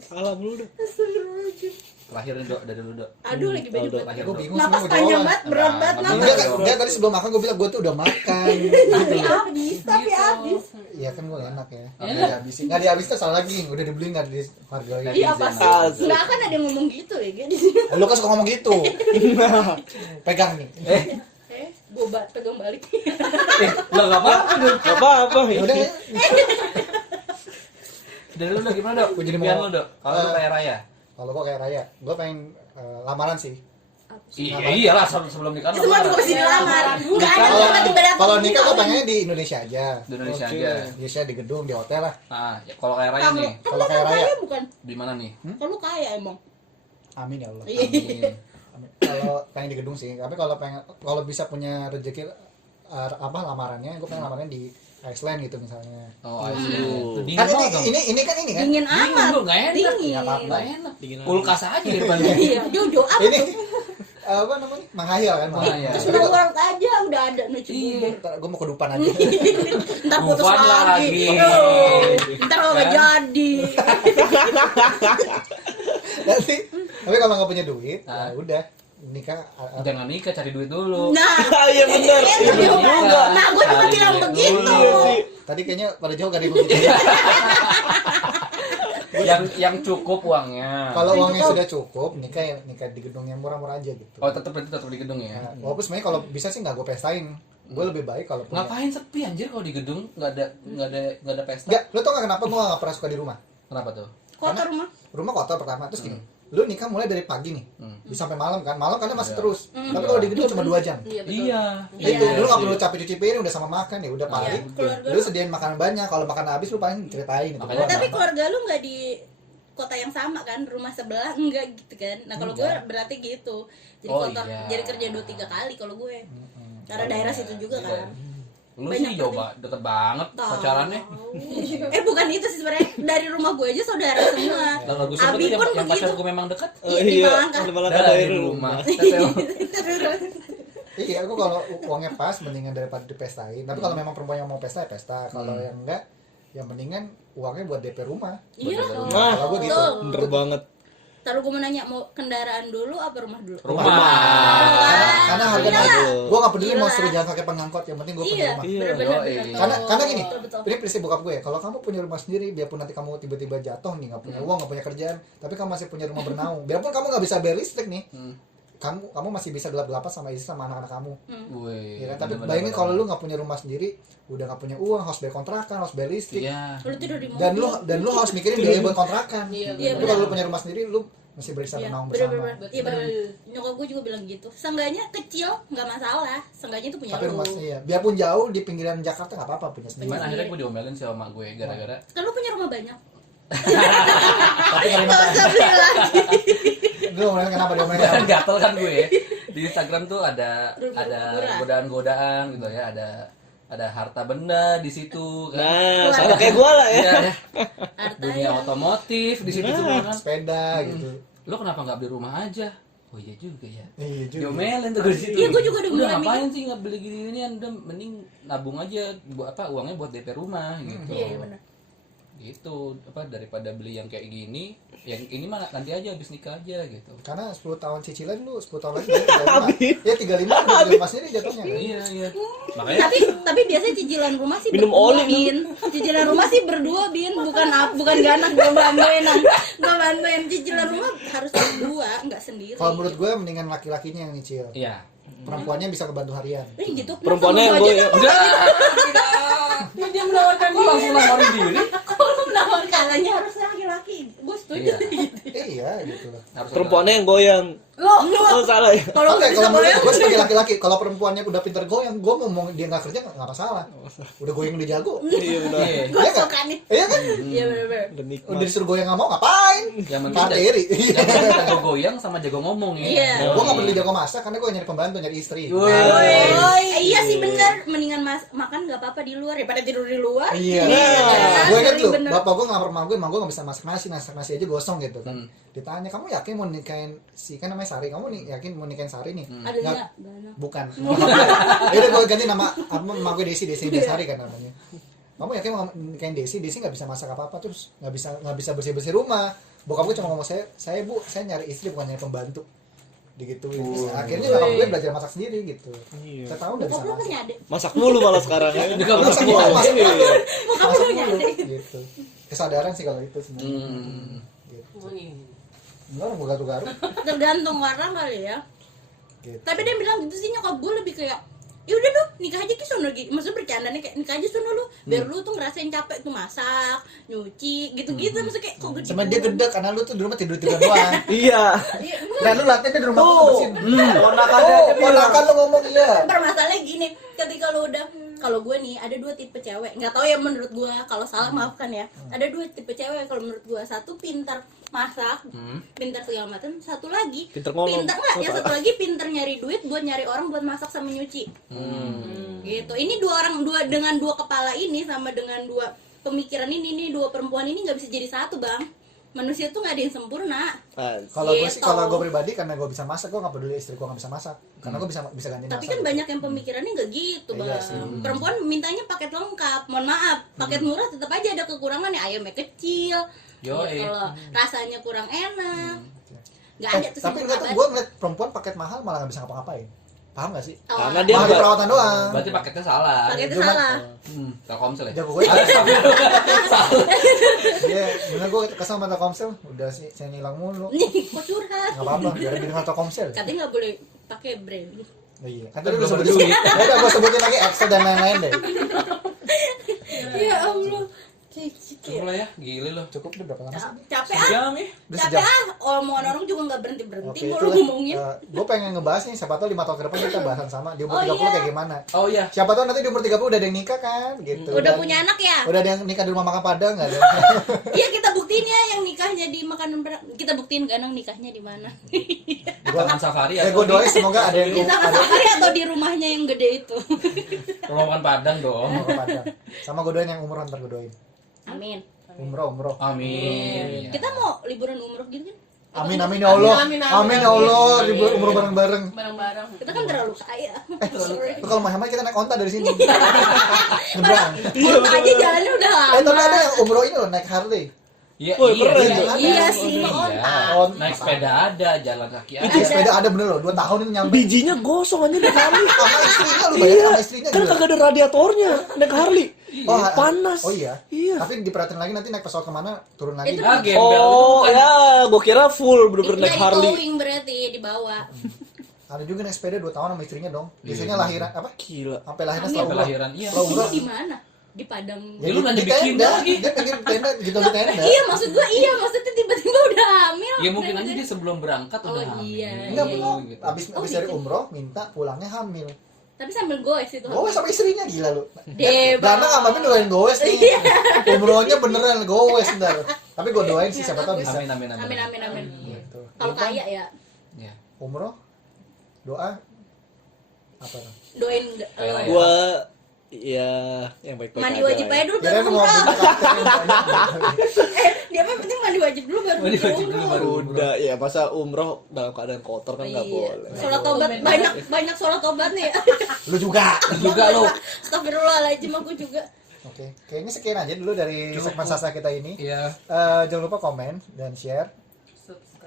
Salah lu dah. Astagfirullahaladzim. Terakhir nih, Dok, dari lu, Dok. Aduh lagi baju Udah, banget. Gue bingung Napas semua panjang jawab. banget, berat banget Nah, napas. Dia tadi sebelum makan gue bilang gue tuh udah makan. Tapi habis. Iya kan gue enak ya. Nggak dihabisin. Nggak dihabisin tuh salah lagi. Udah dibeli nggak dihargai. Iya pasti. Asik. Nggak akan ada yang ngomong gitu ya di sini. Lu kan suka ngomong gitu. Pegang nih. Gue pegang balik. Lah enggak apa-apa. Gak apa-apa. Ya udah ya. Dari lu, Dok, gimana, Dok? Gua jadi Impian mau- lu, Dok. Kalau lu kayak Raya. Kalau gue kayak Raya, gue pengen lamaran sih. Iyalah sebelum nikah. Semua juga pasti dilamar. Nggak ada Kalau yang tiba-tiba datang. kalau nikah gue pengennya di Indonesia aja. Di Indonesia Oke. aja. Di Indonesia di gedung, di hotel lah. Nah, ya, kalau kayak Raya nih, Kalau kayak Raya. kaya bukan. di mana nih? Kalau kaya emang. Amin ya Allah. Iya. Amin. Amin. Kalau pengen di gedung sih, tapi kalau bisa punya rezeki lamarannya, gue pengen lamarannya di Iceland gitu misalnya. Oh, itu dingin Kan banget dong. ini kan Dingin amat. Dulu nggak enak. Dingin. Nggak apa-apa. Nggak enak. Dingin Kulkas aja di depannya. Iya, Jojo apa Ini tuh? apa namanya? Menghayal kan. Menghayal. Terus Tapi udah world aja udah ada nucu Iya. gue mau ke depan aja. Ntar putus Bukan lagi. lagi. Oh, ntar kalau nggak Kan? jadi. Nanti, tapi kalau nggak punya duit, Ah. ya udah nikah. Jangan nikah, cari duit dulu. Nah, Iya bener. Iya bener juga. nah gue juga Cari bilang duit begitu. dulu. Iya sih. Tadi kayaknya pada jauh gak ada yang begitu. yang cukup uangnya. Kalau uangnya sudah cukup, nikah di gedung yang murah-murah aja gitu. Oh, tetap di gedung ya. Nah, walaupun sebenarnya kalau bisa sih nggak gue pestain. Gue lebih baik kalau punya. Ngapain sepi anjir kalau di gedung nggak ada pesta? Nggak, lo tau nggak kenapa gue nggak pernah suka di rumah? Kenapa tuh? Kota rumah. Rumah kotor pertama, terus gini. Lu nikah mulai dari pagi nih, bisa sampai malam kan? Malam kan masih terus. Tapi kalau di gedung cuma 2 jam. Iya betul. Iya. Itu Iya lu nggak perlu capek cuci piring, udah sama makan ya, udah paling. keluarga Lu sediain makanan banyak, kalau makan habis lu paling ceritain itu. Makanya Tapi keluarga lu nggak di kota yang sama kan, rumah sebelah enggak gitu kan. Nah kalau gue berarti gitu, jadi Oh, kotor, iya. jadi kerja 2-3 kali kalau gue, karena daerah situ juga kan. Lu Banyak sih coba deket banget pacarannya. Bukan itu sih sebenarnya, dari rumah gue aja saudara semua. Lah bagus Abi banget pun yang pacar begitu. gue memang dekat. Iya, di Malangka. Malangka Dari dari rumah. rumah. Iya, aku kalau uangnya pas mendingan daripada dipestain. Tapi kalau memang perempuan yang mau pesta ya pesta. Kalau yang enggak, ya mendingan uangnya buat DP rumah. Iya dong. Nah, Kalau gue gitu. Betul. Bener banget. Taruh gue mau nanya, mau kendaraan dulu apa rumah dulu? Rumah. Karena harga Iyalah. naik. Gue nggak peduli mau Iyalah. suruh jalan pakai pengangkot, yang penting gue punya Iya, rumah. Iya. benar-benar. Yoi. Karena gini, Betul. ini prinsip bokap gue ya. Kalau kamu punya rumah sendiri, biarpun nanti kamu tiba-tiba jatuh nih, nggak punya uang, nggak punya kerjaan, tapi kamu masih punya rumah bernaung. Biarpun kamu nggak bisa bayar listrik nih, kamu masih bisa gelap-gelapan sama istri sama anak-anak kamu. Wih, Ya kan? Tapi bener-bener. bayangin kalau lu nggak punya rumah sendiri, udah nggak punya uang, harus bayar kontrakan, harus bayar listrik, Iya. Lu tidur di mobil. dan lu harus mikirin biaya buat kontrakan. Iya, Tapi benar. kalau lu punya rumah sendiri, lu masih bisa Iya, bernaung bersama. bener-bener. Iya bener. Nyokap gue juga bilang gitu. Seenggaknya kecil nggak masalah. Seenggaknya itu punya Tapi lu. rumah iya, biarpun jauh di pinggiran Jakarta nggak apa-apa punya sendiri. Cuman akhirnya gue diomelin sih sama gue gara-gara Kan lu punya rumah banyak. Tapi kalau Gak usah beli lagi. lu ngomongin kenapa dia main? Kan gatel kan gue. Di Instagram tuh ada Murah. godaan-godaan gitu ya, ada harta benda di situ kan. Nah, sama kayak gua lah ya. Iya, Harta dunia ya. otomotif di situ semua kan. Sepeda gitu. Lo kenapa nggak beli rumah aja? Oh iya juga ya. Iya juga. Diomelin tuh gue di situ. Iya, gue juga udah mulai ngapain sih nggak beli gini udah mending nabung aja buat apa uangnya buat DP rumah gitu. Iya, benar. Gitu apa daripada beli yang kayak gini, yang ini mah nanti aja habis nikah aja gitu. Karena 10 tahun cicilan lu 10 tahun lagi ya 35 udah beli rumah sendiri jatuhnya kan. Iya. Makanya Tapi biasanya cicilan rumah sih Minum berdua, oli, Bin. Cicilan rumah sih berdua, Bin. Bukan ganak gue bantuin. Cicilan rumah harus berdua, nggak sendiri. Kalau menurut gue mendingan laki-lakinya yang nyicil. iya. Perempuannya bisa kebantu harian. Gitu. Perempuannya yang Sama gue gua aja Udah. Tidak. Dia menawarkan diri. Langsung nawarin diri. kok lu menawar katanya harus laki-laki. Gue setuju. Iya. Iya gitu lah. Harus perempuannya yang goyang. Oh, salah ya. Kalau Oke, nggak bisa kalau menurut goyang, gue sebagai laki-laki, kalau perempuannya udah pinter goyang, gue ngomong dia nggak kerja nggak masalah. Udah goyang udah jago. Iya benar. Iya. gue Iya kan? suka nih. Iya kan? Iya benar-benar. Udah nikmat. Udah disuruh goyang nggak mau ngapain? Yang penting Materi. jago goyang sama jago ngomong ya. Iya. Gue nggak perlu jago masak karena gue nyari pembantu, nyari istri. Iya sih benar, mendingan makan nggak apa-apa di luar daripada tidur di luar. Iya. Nah, Gue inget tuh, bener. bapak gue ngamar sama gue, emang gue nggak bisa masak nasi aja gosong gitu kan. Ditanya, kamu yakin mau nikahin si kan namanya Sari, kamu nih yakin mau nikahin Sari nih? Ada Nggak, nggak? Dana. bukan. Ya udah gue ganti nama, emak gue Desi Sari kan namanya. Kamu yakin mau nikahin Desi nggak bisa masak apa terus nggak bisa bersih rumah. Bokap gue cuma ngomong saya bu, saya nyari istri bukan nyari pembantu. Digituin. Terus akhirnya nyokap gue belajar masak sendiri gitu. Iya. Saya tahu nggak bisa Bokap lu masak. punya adik. Masak mulu malah sekarang ya. Masak mulu, masak mulu. Iya. Bokap lu Masak punya mulu adik. gitu. Kesadaran sih kalau itu sebenarnya. Gitu. Enggak orang gue garuk-garuk. Tergantung orang kali ya. Gitu. Tapi dia bilang gitu sih, nyokap gue lebih kayak ya udah dong nikah aja ki sono gitu. Maksudnya bercandanya kayak nikah aja sono lu biar lu tuh ngerasain capek tuh masak, nyuci, gitu-gitu. Maksudnya kayak kok gede. Sama dia gede karena lu tuh di rumah tidur-tidur doang. Iya. Dan lu latihan di rumah tuh bersihin. Ponakan lu ngomong iya. Permasalahannya gini, ketika lu udah, kalau gue nih ada 2 tipe cewek, nggak tahu ya menurut gue, kalau salah maafkan ya. Ada 2 tipe cewek kalau menurut gue, satu pintar masak, pintar segala macam, satu lagi Pintar ngomong. pintar nggak, yang satu lagi pintar nyari duit buat nyari orang buat masak sama nyuci. Gitu. Ini dengan dua kepala ini sama dengan 2 pemikiran ini nih, 2 perempuan ini nggak bisa jadi satu, Bang. Manusia tuh nggak ada yang sempurna. Kalau gue sih, Gitu. kalau gue pribadi karena gue bisa masak, gue nggak peduli istri gue nggak bisa masak, karena gue bisa ganti Tapi masak. kan banyak yang pemikirannya nggak gitu, Iya Bang. sih. Perempuan mintanya paket lengkap. Mohon maaf, paket murah tetap aja ada kekurangan ya, ayamnya kecil. Yoi. Gitu loh. Rasanya kurang enak. Nggak ada tuh Tapi sempurna enggak tuh, banget. gue ngeliat perempuan paket mahal malah nggak bisa ngapa-ngapain. Paham gak sih? Karena dia Mahal di nggak- perawatan doang. Berarti paketnya salah. Paketnya Cuma- salah. Telkomsel ya? Jago gue. Salah. Iya, bener gue kesel sama Telkomsel. Udah sih, saya ngilang mulu. Nih, kok curhat? Gak apa-apa, biar dengan Telkomsel. Katanya nggak boleh pakai brand. Oh, iya, kan tadi udah sebutin. Ya udah gue sebutin lagi Excel dan lain-lain deh. Ya Allah. Kayak gitu ya. Cukup lah ya, gile loh. Cukup udah berapa lama sih? Capek ah. Jam ya? Udah Capek sejam. omongan orang juga nggak berhenti Oke, kalau itulah. ngomongin. Gue pengen ngebahas nih, siapa tahu 5 tahun ke depan kita bahasan sama di umur Oh, 30 iya. kayak gimana. Oh iya. Siapa tahu nanti di umur 30 udah ada yang nikah kan, gitu. Udah Dan punya anak ya? Udah ada yang nikah di rumah makan Padang enggak ada? Iya, kita buktiin ya yang nikahnya di makanan kita buktiin Ganang nikahnya di mana. Di Taman Safari atau Gue di doain semoga ada yang Di Taman Safari atau di rumahnya yang gede itu. Rumah makan Padang dong. rumah makan Padang. Sama gue doain yang umroh, ntar gue doain. Amin. Umroh. Amin. Kita mau liburan umroh gitu kan? Amin amin ya Allah. Amin, amin, Amin ya amin. Allah, libur umroh bareng-bareng. Bareng-bareng. Kita kan terlalu kaya. Sorry. Tuh kalau Muhammad kita naik onta dari sini. Nyebrang. Kota aja jalannya udah Tapi lama. ada yang umroh ini loh naik Harley. Iya, Woi, iya, keren iya. tuh. Iya sih, Iya. onta. Naik sepeda ada, jalan kaki ada. Iya sepeda ada bener loh, 2 tahun ini nyampe. Bijinya gosong aja naik Harley. Sama istrinya lu bayangin sama istrinya Kan gila. kagak ada radiatornya naik Harley. Oh, Panas. Oh iya. Iya. Tapi diperhatiin lagi nanti naik pesawat kemana turun lagi. Itu Ah, gembel. Oh Itu bukan. ya, gua kira full bener-bener Nggak naik di Harley. towing berarti dibawa. Ada juga naik sepeda 2 tahun sama istrinya dong. Iya. Istrinya lahiran apa? Gila. Sampai lahirnya Amin. setelah Sampai umroh. lahiran. Iya. Setelah Ini umroh. di mana? Di Padang. Ya, lu nanya Di bikin tenda, lagi. dia bikin tenda gitu di tenda. Iya, maksud gua iya, maksudnya tiba-tiba udah hamil. Ya mungkin aja dia sebelum berangkat Oh, udah hamil. iya. Enggak Iya, belum. gitu. Abis Oh, dari gitu. umroh minta pulangnya hamil. Tapi sambil goes itu. Goes sama istrinya gila lu. Deba. Dana sama Min doain goes nih. Umrohnya beneran goes ntar. Tapi gue doain sih siapa tahu bisa. Amin amin amin. Amin amin amin. Gitu. Kalau Intan, kaya ya Ya. umroh doa apa tuh? doain Kayak lah ya. Gua ya yang baik-baik mandi aja wajib lah ya. aja dulu Kirain baru lu mau umroh. minta karakter yang banyak. Dia mah penting mandi wajib dulu baru Mandi wajib dulu umroh. baru. Udah ya masa umroh dalam keadaan kotor kan nggak Iya. boleh. Sholat tobat banyak sholat tobat nih. Lu juga. Juga lu. Astagfirullahaladzim aku juga. Oke, kayaknya sekian aja dulu dari Cukup. segmen Sasa kita ini. Iya. Jangan lupa komen dan share.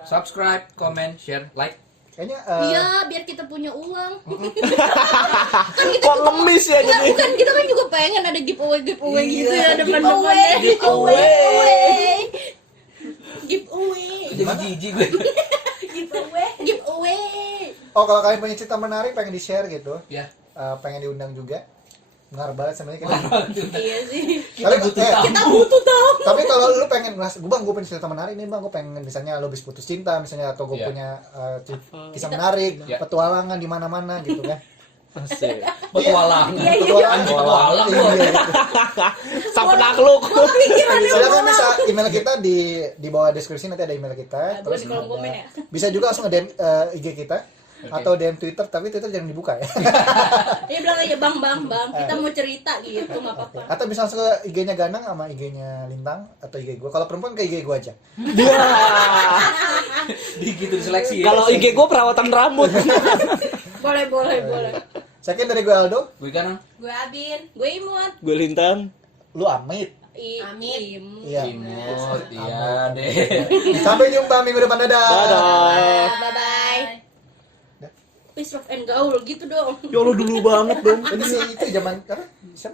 Subscribe, comment, share, like. Kayaknya Iya, biar kita punya uang. Kok ngemis ya Enggak, jadi? bukan kita kan juga pengen ada giveaway gitu Iya, ya depan-depannya. giveaway. Giveaway. Jadi jijik gue. Giveaway. oh kalau kalian punya cerita menarik pengen di-share gitu, Ya. pengen diundang juga. Ngar banget sebenarnya kita. Iya sih. Tapi Kita butuh tahu. tapi kalau lu pengen gue pengen cerita menarik nih bang, gue pengen misalnya lu habis putus cinta misalnya atau gue Iya. punya kisah menarik, Iya. petualangan di mana-mana gitu kan. Asik. Petualang. Petualang. Anjing petualang Iya, gua. gitu. Sang penakluk. Silakan bisa email kita di bawah deskripsi nanti ada email kita. Boleh di kolom komen ya. Bisa juga langsung DM IG kita Oke. atau DM Twitter, tapi Twitter jangan dibuka ya. Dia bilang aja bang, kita mau cerita gitu nggak apa-apa. Atau bisa langsung ke IG-nya Ganang sama IG-nya Lintang atau IG gue. Kalau perempuan ke IG gue aja. Dia. Gitu diseleksi ya. Kalau IG gua perawatan rambut. Boleh. Sekian dari gue Aldo. Gue kan Gue Abin. Gue Imut. Gue Lintang. Lu Amit. Amit. Iya. Imut, iya deh. Sampai jumpa minggu depan. Dadah. Dadah. Bye bye. Peace love and gaul gitu dong. Ya Allah dulu banget dong. Ini sih itu zaman apa? Siapa?